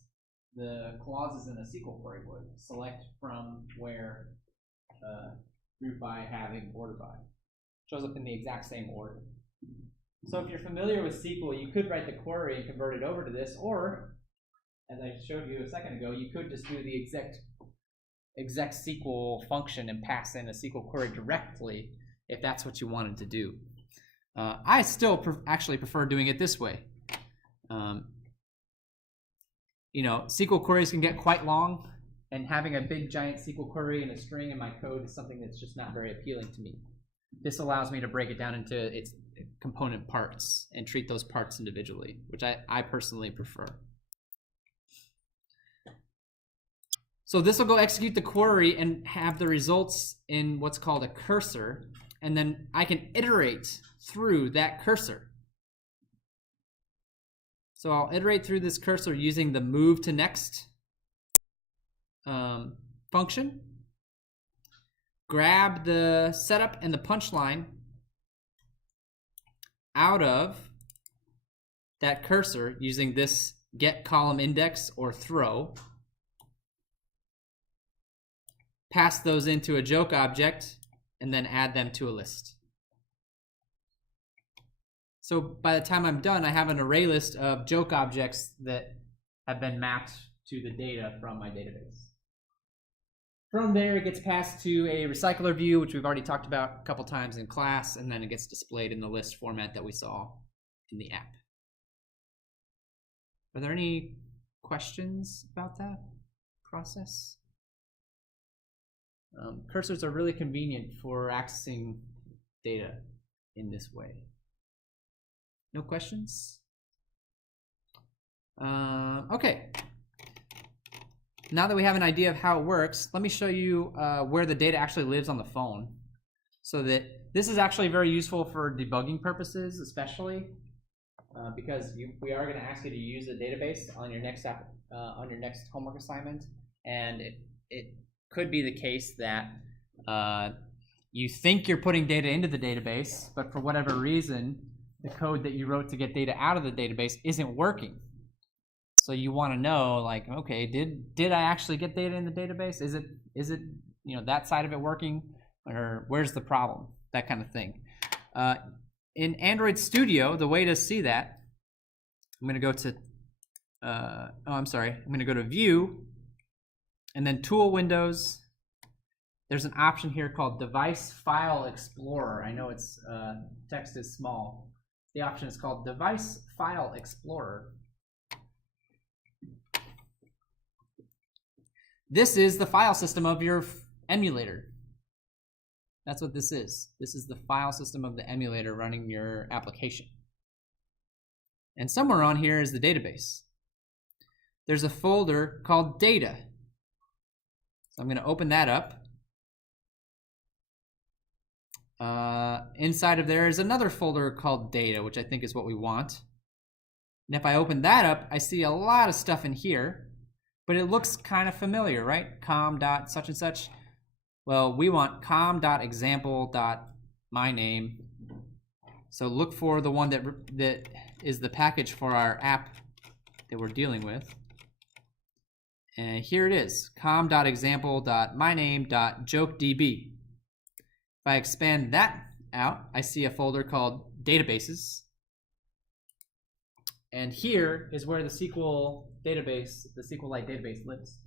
the clauses in a SQL query would. Select from, where, group by, having, order by. Shows up in the exact same order. So if you're familiar with SQL, you could write the query and convert it over to this, or, as I showed you a second ago, you could just do the exec SQL function and pass in a SQL query directly if that's what you wanted to do. I still actually prefer doing it this way. SQL queries can get quite long, and having a big giant SQL query and a string in my code is something that's just not very appealing to me. This allows me to break it down into its component parts and treat those parts individually, which I personally prefer. So this will go execute the query and have the results in what's called a cursor, and then I can iterate through that cursor. So I'll iterate through this cursor using the move to next function. Grab the setup and the punchline out of that cursor using this get column index or throw. Pass those into a joke object and then add them to a list. So by the time I'm done, I have an array list of joke objects that have been mapped to the data from my database. From there, it gets passed to a recycler view, which we've already talked about a couple times in class, and then it gets displayed in the list format that we saw in the app. Are there any questions about that process? Cursors are really convenient for accessing data in this way. No questions? Okay. Now that we have an idea of how it works, let me show you where the data actually lives on the phone. So that this is actually very useful for debugging purposes, especially because we are going to ask you to use a database on your next homework assignment, and it could be the case that you think you're putting data into the database, but for whatever reason, the code that you wrote to get data out of the database isn't working. So you want to know, like, okay, did I actually get data in the database? Is it that side of it working, or where's the problem? That kind of thing. In Android Studio, the way to see that, I'm going to go to I'm going to go to View, and then Tool Windows. There's an option here called Device File Explorer. I know it's text is small. The option is called Device File Explorer. This is the file system of your emulator. That's what this is. This is the file system of the emulator running your application. And somewhere on here is the database. There's a folder called Data. So I'm going to open that up. Inside of there is another folder called Data, which I think is what we want. And if I open that up, I see a lot of stuff in here, but it looks kind of familiar, right? com.such and such. Well, we want com.example.myname. So look for the one that is the package for our app that we're dealing with. And here it is, com.example.myname.jokedb. If I expand that out, I see a folder called Databases. And here is where the SQL database, the SQLite database lives,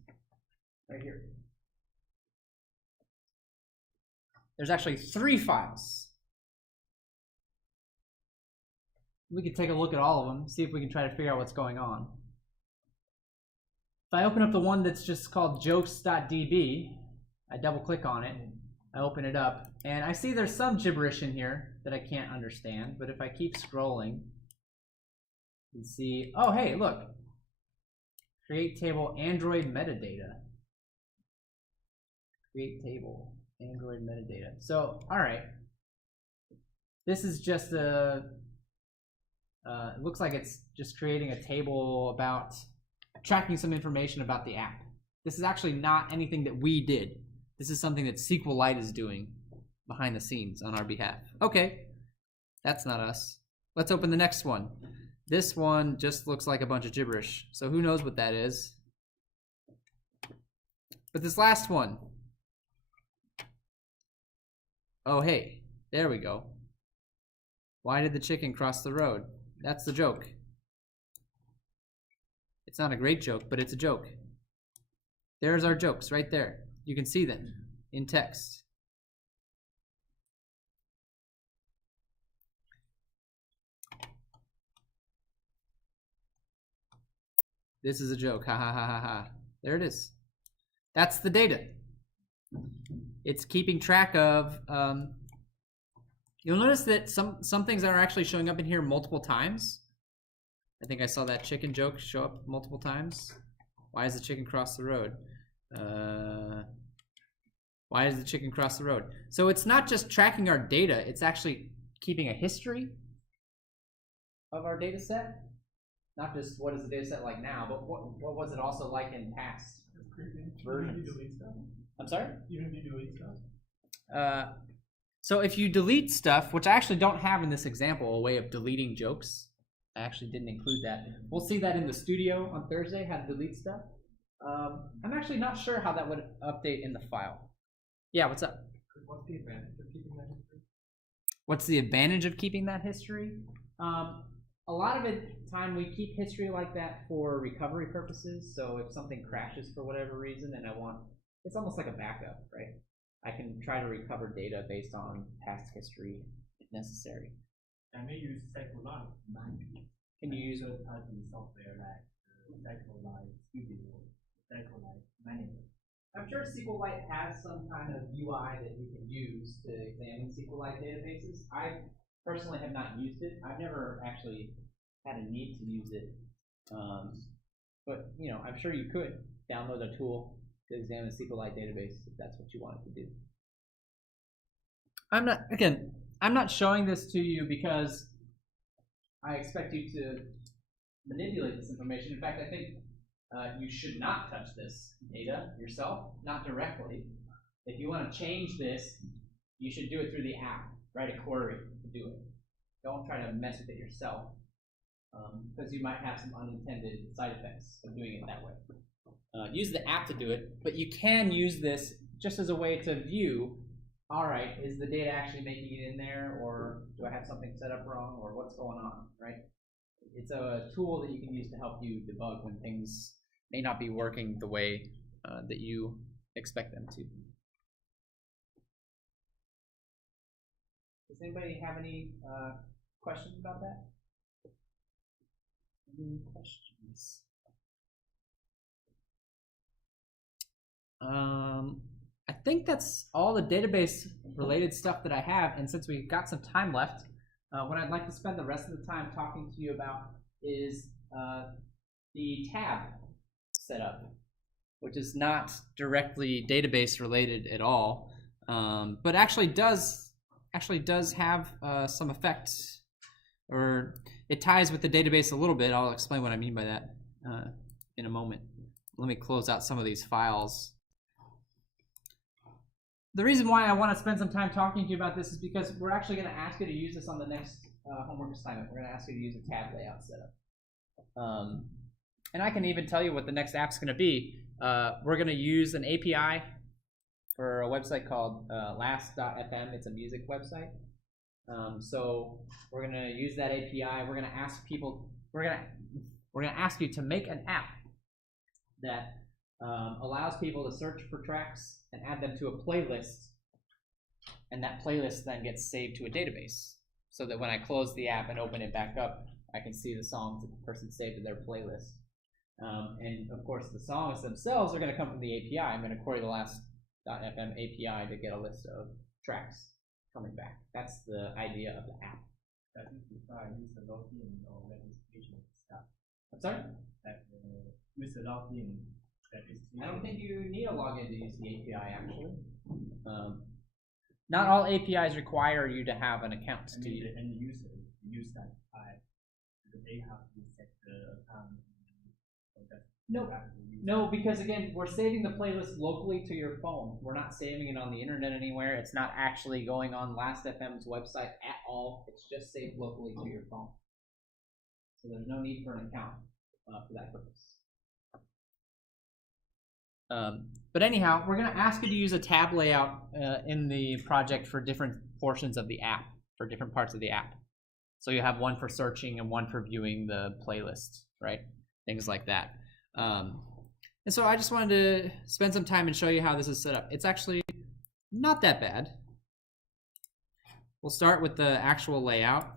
right here. There's actually 3 files. We could take a look at all of them, see if we can try to figure out what's going on. If I open up the one that's just called jokes.db, I double click on it, I open it up, and I see there's some gibberish in here that I can't understand, but if I keep scrolling, you can see, oh hey, look, CreateTable Android metadata. CreateTable Android metadata. So, all right, this is just a, it looks like it's just creating a table about tracking some information about the app. This is actually not anything that we did. This is something that SQLite is doing behind the scenes on our behalf. Okay, that's not us. Let's open the next one. This one just looks like a bunch of gibberish, so who knows what that is. But this last one, oh hey, there we go. Why did the chicken cross the road? That's the joke. It's not a great joke, but it's a joke. There's our jokes right there. You can see them in text. This is a joke, ha ha ha ha ha. There it is. That's the data. It's keeping track of, you'll notice that some things are actually showing up in here multiple times. I think I saw that chicken joke show up multiple times. Why does the chicken cross the road? Why does the chicken cross the road? So it's not just tracking our data, it's actually keeping a history of our data set. Not just what is the data set like now, but what was it also like in past versions. I'm sorry? Even if you delete stuff? So if you delete stuff, which I actually don't have in this example, a way of deleting jokes. I actually didn't include that. We'll see that in the studio on Thursday, how to delete stuff. I'm actually not sure how that would update in the file. Yeah, what's up? What's the advantage of keeping that history? What's the advantage of keeping that history? A lot of the time we keep history like that for recovery purposes. So if something crashes for whatever reason and I want it's almost like a backup, right? I can try to recover data based on past history if necessary. Can we use SQLite manually? Can you use third-party software like SQLite Studio, SQLite manually? I'm sure SQLite has some kind of UI that you can use to examine SQLite databases. I personally have not used it. I've never actually had a need to use it. But you know, I'm sure you could download a tool to examine a SQLite database if that's what you wanted to do. I'm not showing this to you because I expect you to manipulate this information. In fact, I think you should not touch this data yourself, not directly. If you want to change this, you should do it through the app. Write a query to do it. Don't try to mess with it yourself, because you might have some unintended side effects of doing it that way. Use the app to do it, but you can use this just as a way to view, all right, is the data actually making it in there, or do I have something set up wrong, or what's going on, right? It's a tool that you can use to help you debug when things may not be working the way that you expect them to. Does anybody have any questions about that? Any questions? I think that's all the database related stuff that I have, and since we've got some time left, what I'd like to spend the rest of the time talking to you about is the tab setup, which is not directly database related at all, but actually does have some effect, or it ties with the database a little bit. I'll explain what I mean by that in a moment. Let me close out some of these files. The reason why I want to spend some time talking to you about this is because we're actually going to ask you to use this on the next homework assignment. We're going to ask you to use a tab layout setup. And I can even tell you what the next app's going to be. We're going to use an API for a website called last.fm. It's a music website. So we're going to use that API. We're going to ask people. We're going to ask you to make an app that allows people to search for tracks and add them to a playlist, and that playlist then gets saved to a database, so that when I close the app and open it back up, I can see the songs that the person saved to their playlist. And of course, the songs themselves are going to come from the API. I'm going to query the last.fm API to get a list of tracks coming back. That's the idea of the app. That is if I use the login or registration stuff. I'm sorry? That use the login. I don't think you need a login to use the API, actually. Not all APIs require you to have an account. I mean, the end user use that API, they have to set the account. No, because again, we're saving the playlist locally to your phone. We're not saving it on the internet anywhere. It's not actually going on Last.fm's website at all. It's just saved locally to your phone. So there's no need for an account for that purpose. But anyhow, we're going to ask you to use a tab layout in the project for different portions of the app, for different parts of the app. So you have one for searching and one for viewing the playlist, right? Things like that. And so I just wanted to spend some time and show you how this is set up. It's actually not that bad. We'll start with the actual layout.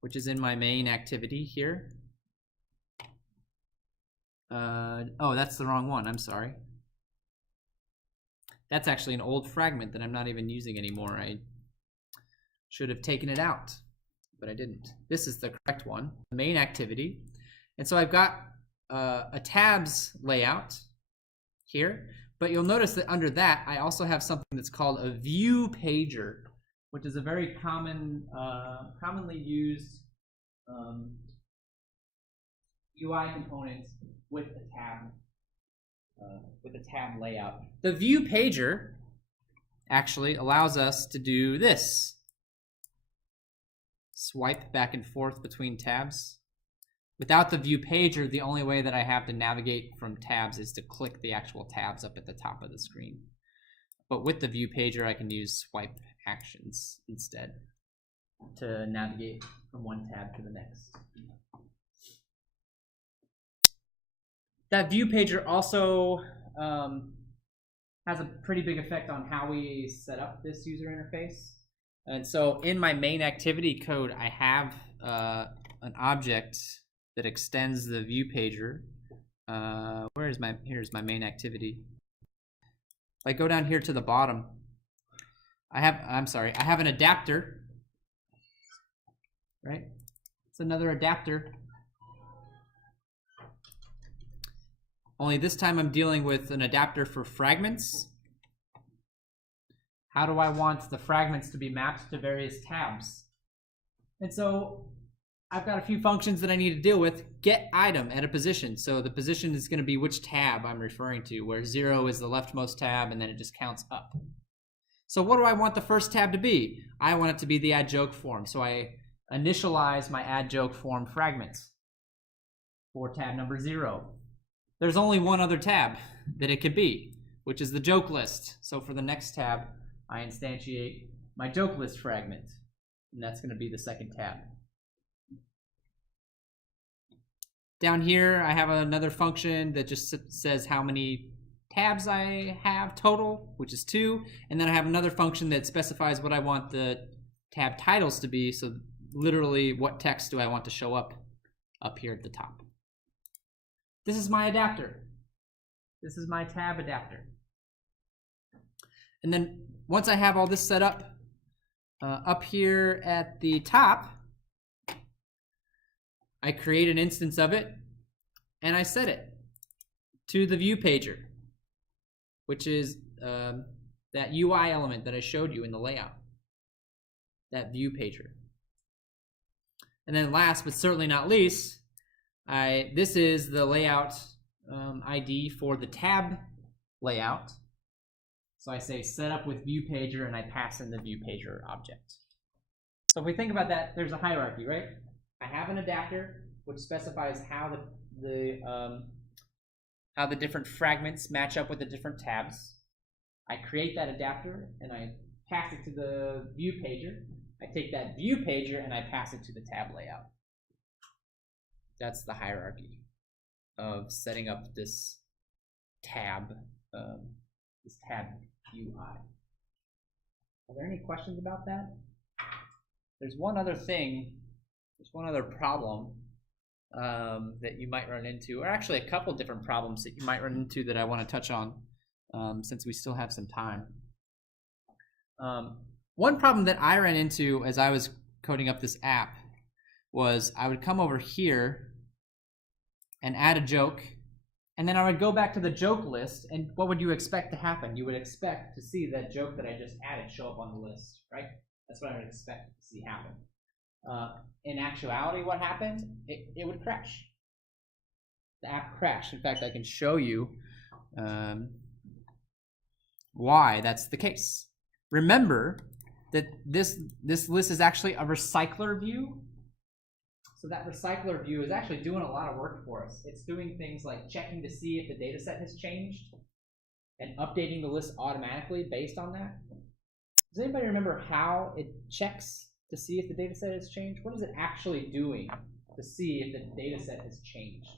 Which is in my main activity here. Oh, that's the wrong one, I'm sorry. That's actually an old fragment that I'm not even using anymore. I should have taken it out, but I didn't. This is the correct one, the main activity. And so I've got a tabs layout here, but you'll notice that under that, I also have something that's called a view pager, which is a very commonly used UI component with a tab layout. The view pager actually allows us to do this: swipe back and forth between tabs. Without the view pager, the only way that I have to navigate from tabs is to click the actual tabs up at the top of the screen. But with the view pager, I can use swipe actions instead to navigate from one tab to the next. that view pager also has a pretty big effect on how we set up this user interface. And so in my main activity code, I have an object that extends the view pager. Here's my main activity. If I go down here to the bottom, I have an adapter, right? It's another adapter. Only this time I'm dealing with an adapter for fragments. How do I want the fragments to be mapped to various tabs? And so I've got a few functions that I need to deal with. Get item at a position. So the position is going to be which tab I'm referring to, where 0 is the leftmost tab, and then it just counts up. So what do I want the first tab to be? I want it to be the add joke form. So I initialize my add joke form fragments for tab number 0. There's only one other tab that it could be, which is the joke list. So for the next tab, I instantiate my joke list fragment, and that's going to be the second tab. Down here, I have another function that just says how many tabs I have total, which is 2, and then I have another function that specifies what I want the tab titles to be, so literally what text do I want to show up here at the top. This is my adapter. This is my tab adapter. And then once I have all this set up here at the top, I create an instance of it, and I set it to the view pager, which is that UI element that I showed you in the layout, that view pager. And then last but certainly not least, this is the layout ID for the tab layout. So I say set up with view pager, and I pass in the view pager object. So if we think about that, there's a hierarchy, right? I have an adapter which specifies how the different fragments match up with the different tabs. I create that adapter and I pass it to the view pager. I take that view pager and I pass it to the tab layout. That's the hierarchy of setting up this tab UI. Are there any questions about that? There's one other thing. There's one other problem that you might run into, or actually a couple different problems that you might run into that I want to touch on since we still have some time. One problem that I ran into as I was coding up this app was I would come over here and add a joke, and then I would go back to the joke list, and what would you expect to happen? You would expect to see that joke that I just added show up on the list, right? That's what I would expect to see happen. In actuality, what happened? It would crash. The app crashed. In fact, I can show you why that's the case. Remember that this list is actually a recycler view. So that recycler view is actually doing a lot of work for us. It's doing things like checking to see if the data set has changed and updating the list automatically based on that. Does anybody remember how it checks to see if the data set has changed? What is it actually doing to see if the data set has changed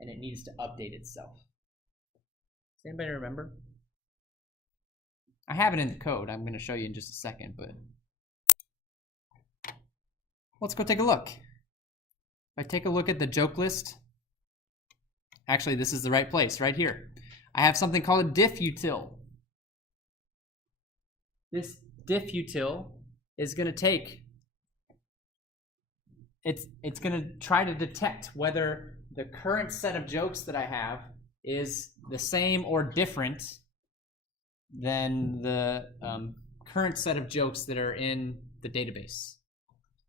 and it needs to update itself? Does anybody remember? I have it in the code. I'm going to show you in just a second, but let's go take a look. If I take a look at the joke list, actually this is the right place, right here. I have something called a diff util. This diff util is going to take, it's going to try to detect whether the current set of jokes that I have is the same or different than the current set of jokes that are in the database.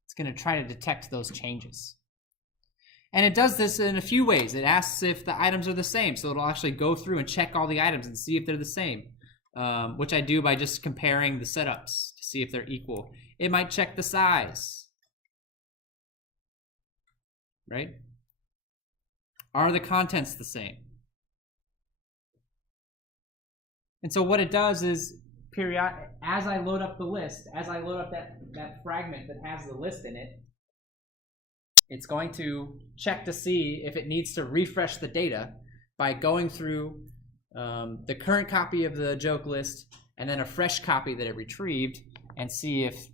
It's going to try to detect those changes. And it does this in a few ways. It asks if the items are the same, so it'll actually go through and check all the items and see if they're the same, which I do by just comparing the setups to see if they're equal. It might check the size, right? Are the contents the same? And so what it does is, as I load up the list, as I load up that fragment that has the list in it, it's going to check to see if it needs to refresh the data by going through the current copy of the joke list and then a fresh copy that it retrieved and see if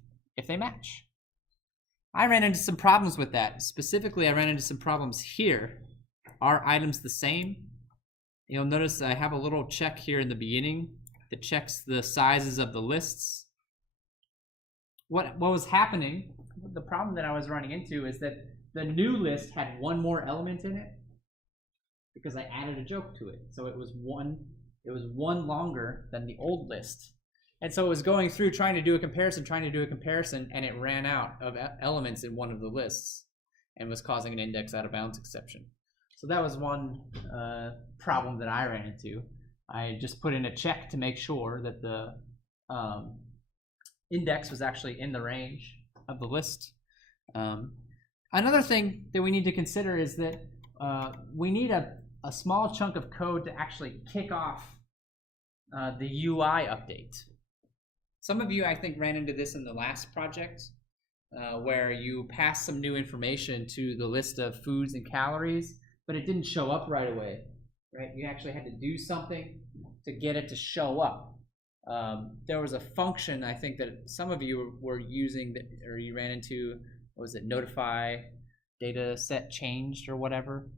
they match. I ran into some problems with that. Specifically, I ran into some problems here. Are items the same? You'll notice I have a little check here in the beginning that checks the sizes of the lists. What was happening, the problem that I was running into is that the new list had one more element in it because I added a joke to it. So it was one longer than the old list. And so it was going through trying to do a comparison, and it ran out of elements in one of the lists and was causing an index out of bounds exception. So that was one problem that I ran into. I just put in a check to make sure that the index was actually in the range of the list. Another thing that we need to consider is that we need a small chunk of code to actually kick off the UI update. Some of you, I think, ran into this in the last project, where you passed some new information to the list of foods and calories, but it didn't show up right away, right? You actually had to do something to get it to show up. There was a function, I think, that some of you were using, or you ran into, what was it, notify data set changed or whatever?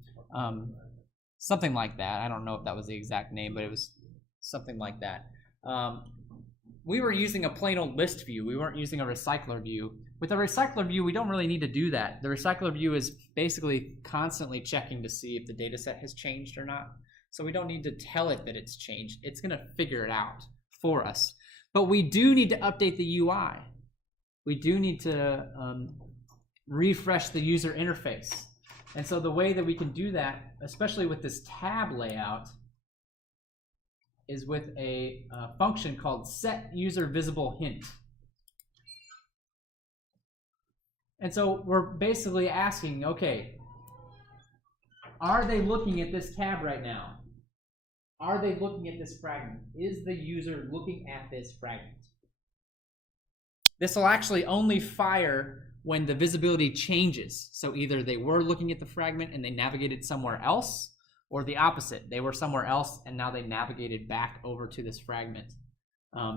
Something like that. I don't know if that was the exact name, but it was something like that. We were using a plain old list view. We weren't using a recycler view. With a recycler view, we don't really need to do that. The recycler view is basically constantly checking to see if the data set has changed or not. So we don't need to tell it that it's changed. It's going to figure it out for us. But we do need to update the UI. We do need to refresh the user interface. And so the way that we can do that, especially with this tab layout, is with a function called setUserVisibleHint. And so we're basically asking, okay, are they looking at this tab right now? Are they looking at this fragment? Is the user looking at this fragment? This will actually only fire when the visibility changes. So either they were looking at the fragment and they navigated somewhere else, or the opposite. They were somewhere else and now they navigated back over to this fragment.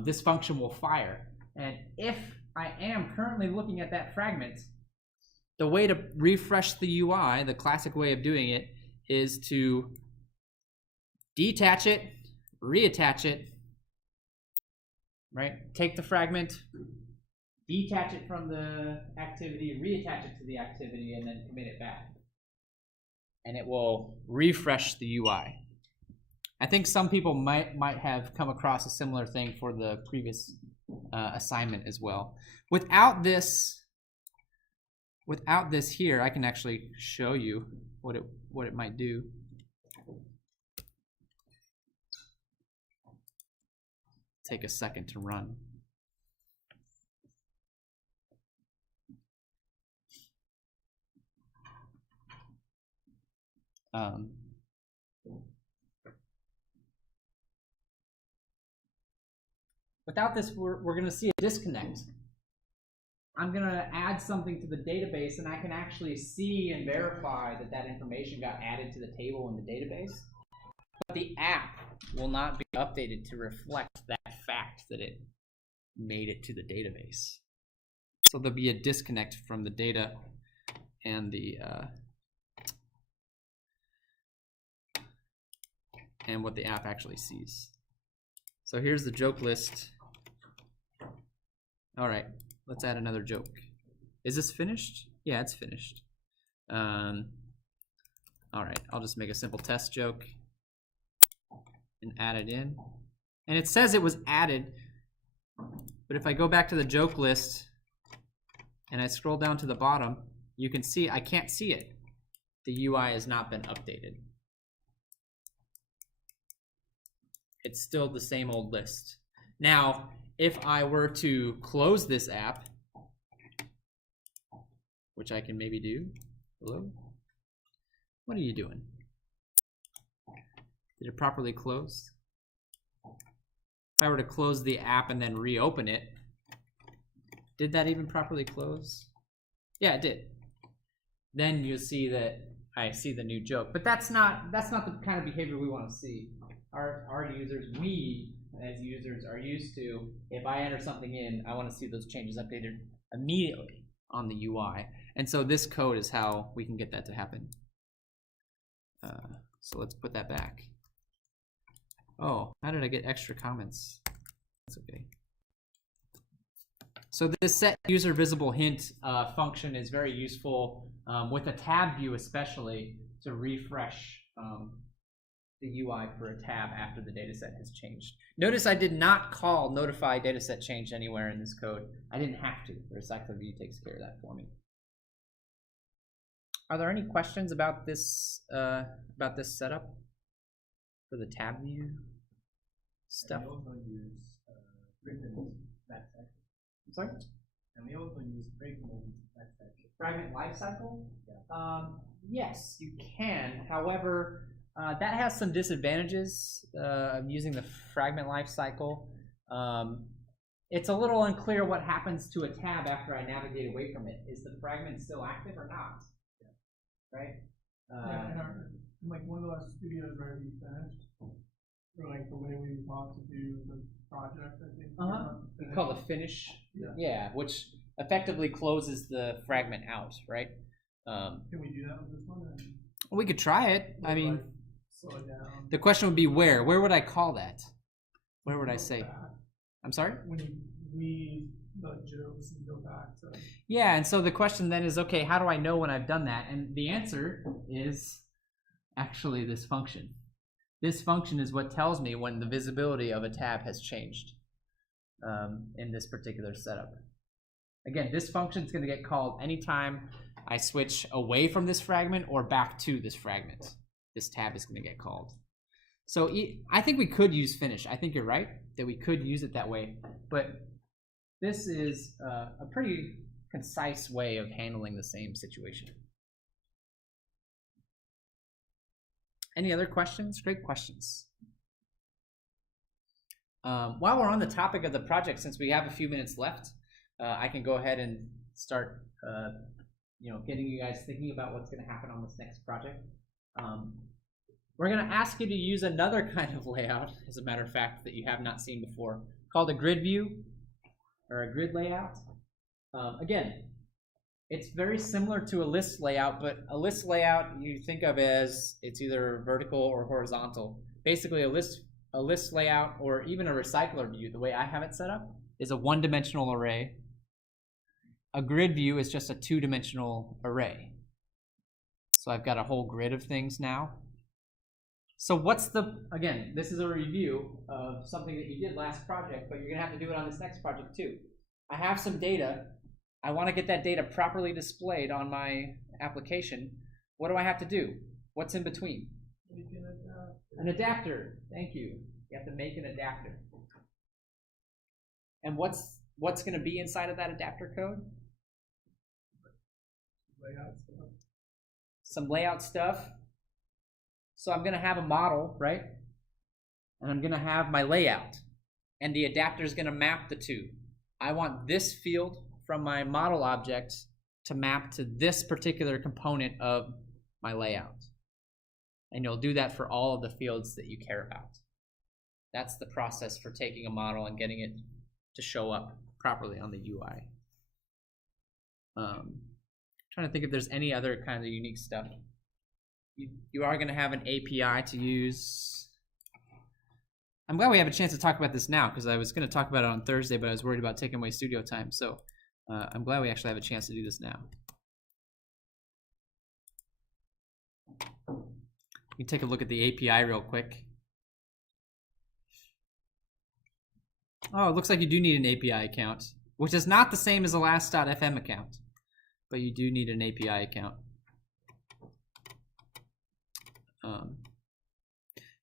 This function will fire. And if I am currently looking at that fragment, the way to refresh the UI, the classic way of doing it, is to detach it, reattach it, right? Take the fragment, detach it from the activity, reattach it to the activity, and then commit it back. And it will refresh the UI. I think some people might have come across a similar thing for the previous assignment as well. Without this here, I can actually show you what it might do. Take a second to run. Without this, we're going to see a disconnect. I'm going to add something to the database, and I can actually see and verify that that information got added to the table in the database. But the app will not be updated to reflect that fact that it made it to the database. So there'll be a disconnect from the data and the and what the app actually sees. So here's the joke list. All right, let's add another joke. Is this finished? Yeah, it's finished. All right, I'll just make a simple test joke and add it in. And it says it was added, but if I go back to the joke list and I scroll down to the bottom, you can see I can't see it. The UI has not been updated. It's still the same old list. Now, if I were to close this app, which I can maybe do, hello? What are you doing? Did it properly close? If I were to close the app and then reopen it, did that even properly close? Yeah, it did. then you'll see that I see the new joke. But that's not the kind of behavior we want to see. Our users, we as users are used to, if I enter something in, I want to see those changes updated immediately on the UI. And so this code is how we can get that to happen. So let's put that back. Oh, how did I get extra comments? That's okay. So this set user visible hint function is very useful with a tab view, especially to refresh the UI for a tab after the dataset has changed. Notice I did not call notify dataset change anywhere in this code. I didn't have to. The recycler view takes care of that for me. Are there any questions about this setup for the tab view stuff? And we also use fragment lifecycle. I'm sorry? And we also use fragment lifecycle. Fragment lifecycle? Yeah. Yes, you can. However, that has some disadvantages of using the fragment lifecycle. It's a little unclear what happens to a tab after I navigate away from it. Is the fragment still active or not? Right? Yeah, and like one of the last studios where we finished, or like the way we thought to do the project, I think. We call the finish. Yeah. Which effectively closes the fragment out, right? Can we do that with this one? We could try it. I mean, like, slow it down. the question would be where? Where would I call that? Where would I say? Back. I'm sorry? When you leave the jokes and go back to. Yeah, and so the question then is, okay, how do I know when I've done that? And the answer is actually this function. This function is what tells me when the visibility of a tab has changed in this particular setup. Again, this function is going to get called anytime I switch away from this fragment or back to this fragment. This tab is going to get called. So I think we could use finish. I think you're right that we could use it that way, but this is a pretty concise way of handling the same situation. Any other questions? Great questions. While we're on the topic of the project, since we have a few minutes left, I can go ahead and start getting you guys thinking about what's going to happen on this next project. We're going to ask you to use another kind of layout, as a matter of fact, that you have not seen before, called a grid view or a grid layout. Again, it's very similar to a list layout, but a list layout you think of as it's either vertical or horizontal. Basically, a list layout or even a recycler view, the way I have it set up, is a one-dimensional array. A grid view is just a two-dimensional array. So I've got a whole grid of things now. So again, this is a review of something that you did last project, but you're gonna have to do it on this next project too. I have some data. I wanna get that data properly displayed on my application. What do I have to do? What's in between? An adapter, thank you. You have to make an adapter. And what's gonna be inside of that adapter code? Layout stuff. Some layout stuff. So I'm gonna have a model, right? And I'm gonna have my layout. And the adapter is gonna map the two. I want this field from my model object to map to this particular component of my layout. And you'll do that for all of the fields that you care about. That's the process for taking a model and getting it to show up properly on the UI. Trying to think if there's any other kind of unique stuff. You are going to have an API to use. I'm glad we have a chance to talk about this now, because I was going to talk about it on Thursday, but I was worried about taking away studio time. So I'm glad we actually have a chance to do this now. You can take a look at the API real quick. Oh, it looks like you do need an API account, which is not the same as a last.fm account, but you do need an API account.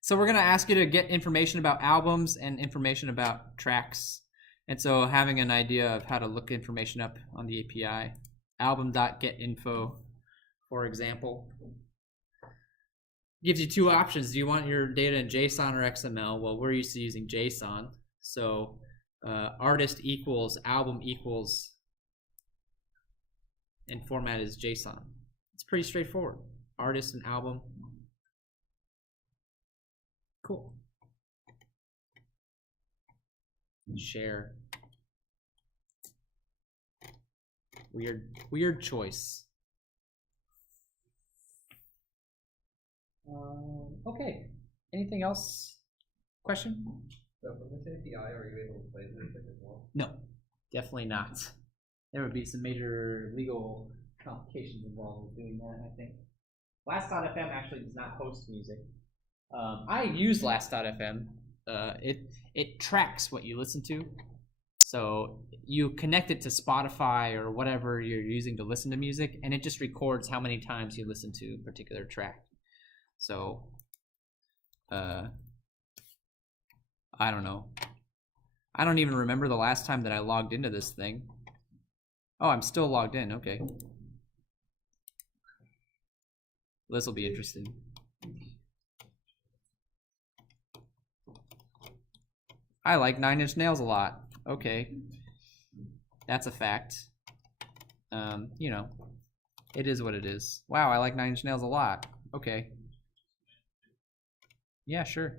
So we're going to ask you to get information about albums and information about tracks. And so having an idea of how to look information up on the API, album.getInfo, for example, gives you two options. Do you want your data in JSON or XML? Well, we're used to using JSON. So artist equals album equals, and format is JSON. It's It's pretty straightforward. Artist and album. Cool. Share. Weird choice. Okay. Anything else? Question? So from this API, are you able to play the music as well? No, definitely not. There would be some major legal complications involved with doing that, I think. Last.fm actually does not host music. I use Last.fm. It tracks what you listen to. So you connect it to Spotify or whatever you're using to listen to music, and it just records how many times you listen to a particular track. So, I don't know. I don't even remember the last time that I logged into this thing. Oh, I'm still logged in. Okay. This will be interesting. I like 9 Inch Nails a lot. Okay. That's a fact. You know, it is what it is. Wow, I like 9 Inch Nails a lot. Okay. Yeah, sure.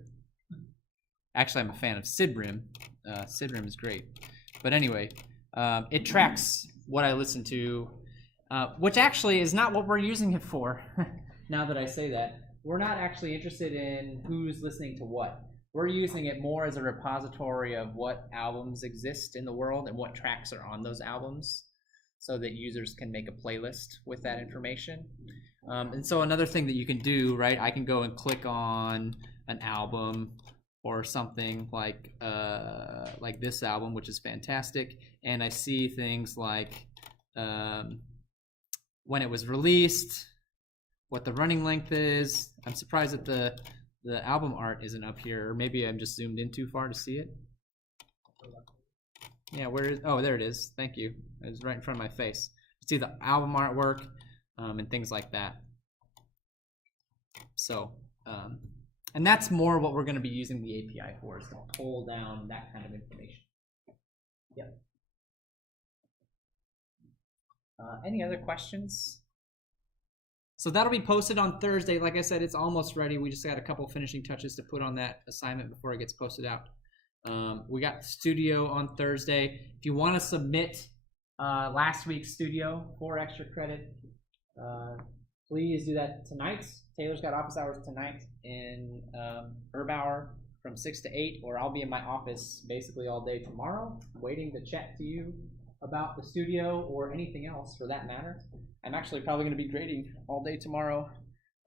Actually, I'm a fan of Sidrim. Sidrim is great. But anyway, it tracks what I listen to, which actually is not what we're using it for. Now that I say that, we're not actually interested in who's listening to what. We're using it more as a repository of what albums exist in the world and what tracks are on those albums, so that users can make a playlist with that information. And so another thing that you can do, right, I can go and click on an album or something like this album, which is fantastic, and I see things like when it was released, what the running length is. I'm surprised that the album art isn't up here, or maybe I'm just zoomed in too far to see it. Yeah, where is? Oh, there it is. Thank you. It was right in front of my face. You see the album artwork and things like that. So, and that's more what we're going to be using the API for, is to pull down that kind of information. Yep. Any other questions? So that'll be posted on Thursday. Like I said, it's almost ready. We just got a couple finishing touches to put on that assignment before it gets posted out. We got Studio on Thursday. If you want to submit last week's Studio for extra credit, please do that tonight. Taylor's got office hours tonight in Herb Hour from 6 to 8, or I'll be in my office basically all day tomorrow waiting to chat to you about the Studio or anything else for that matter. I'm actually probably going to be grading all day tomorrow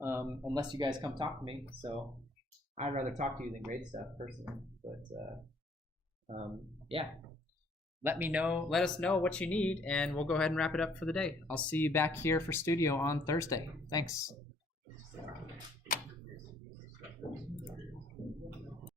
unless you guys come talk to me. So I'd rather talk to you than grade stuff personally. But yeah, let us know what you need, and we'll go ahead and wrap it up for the day. I'll see you back here for Studio on Thursday. Thanks.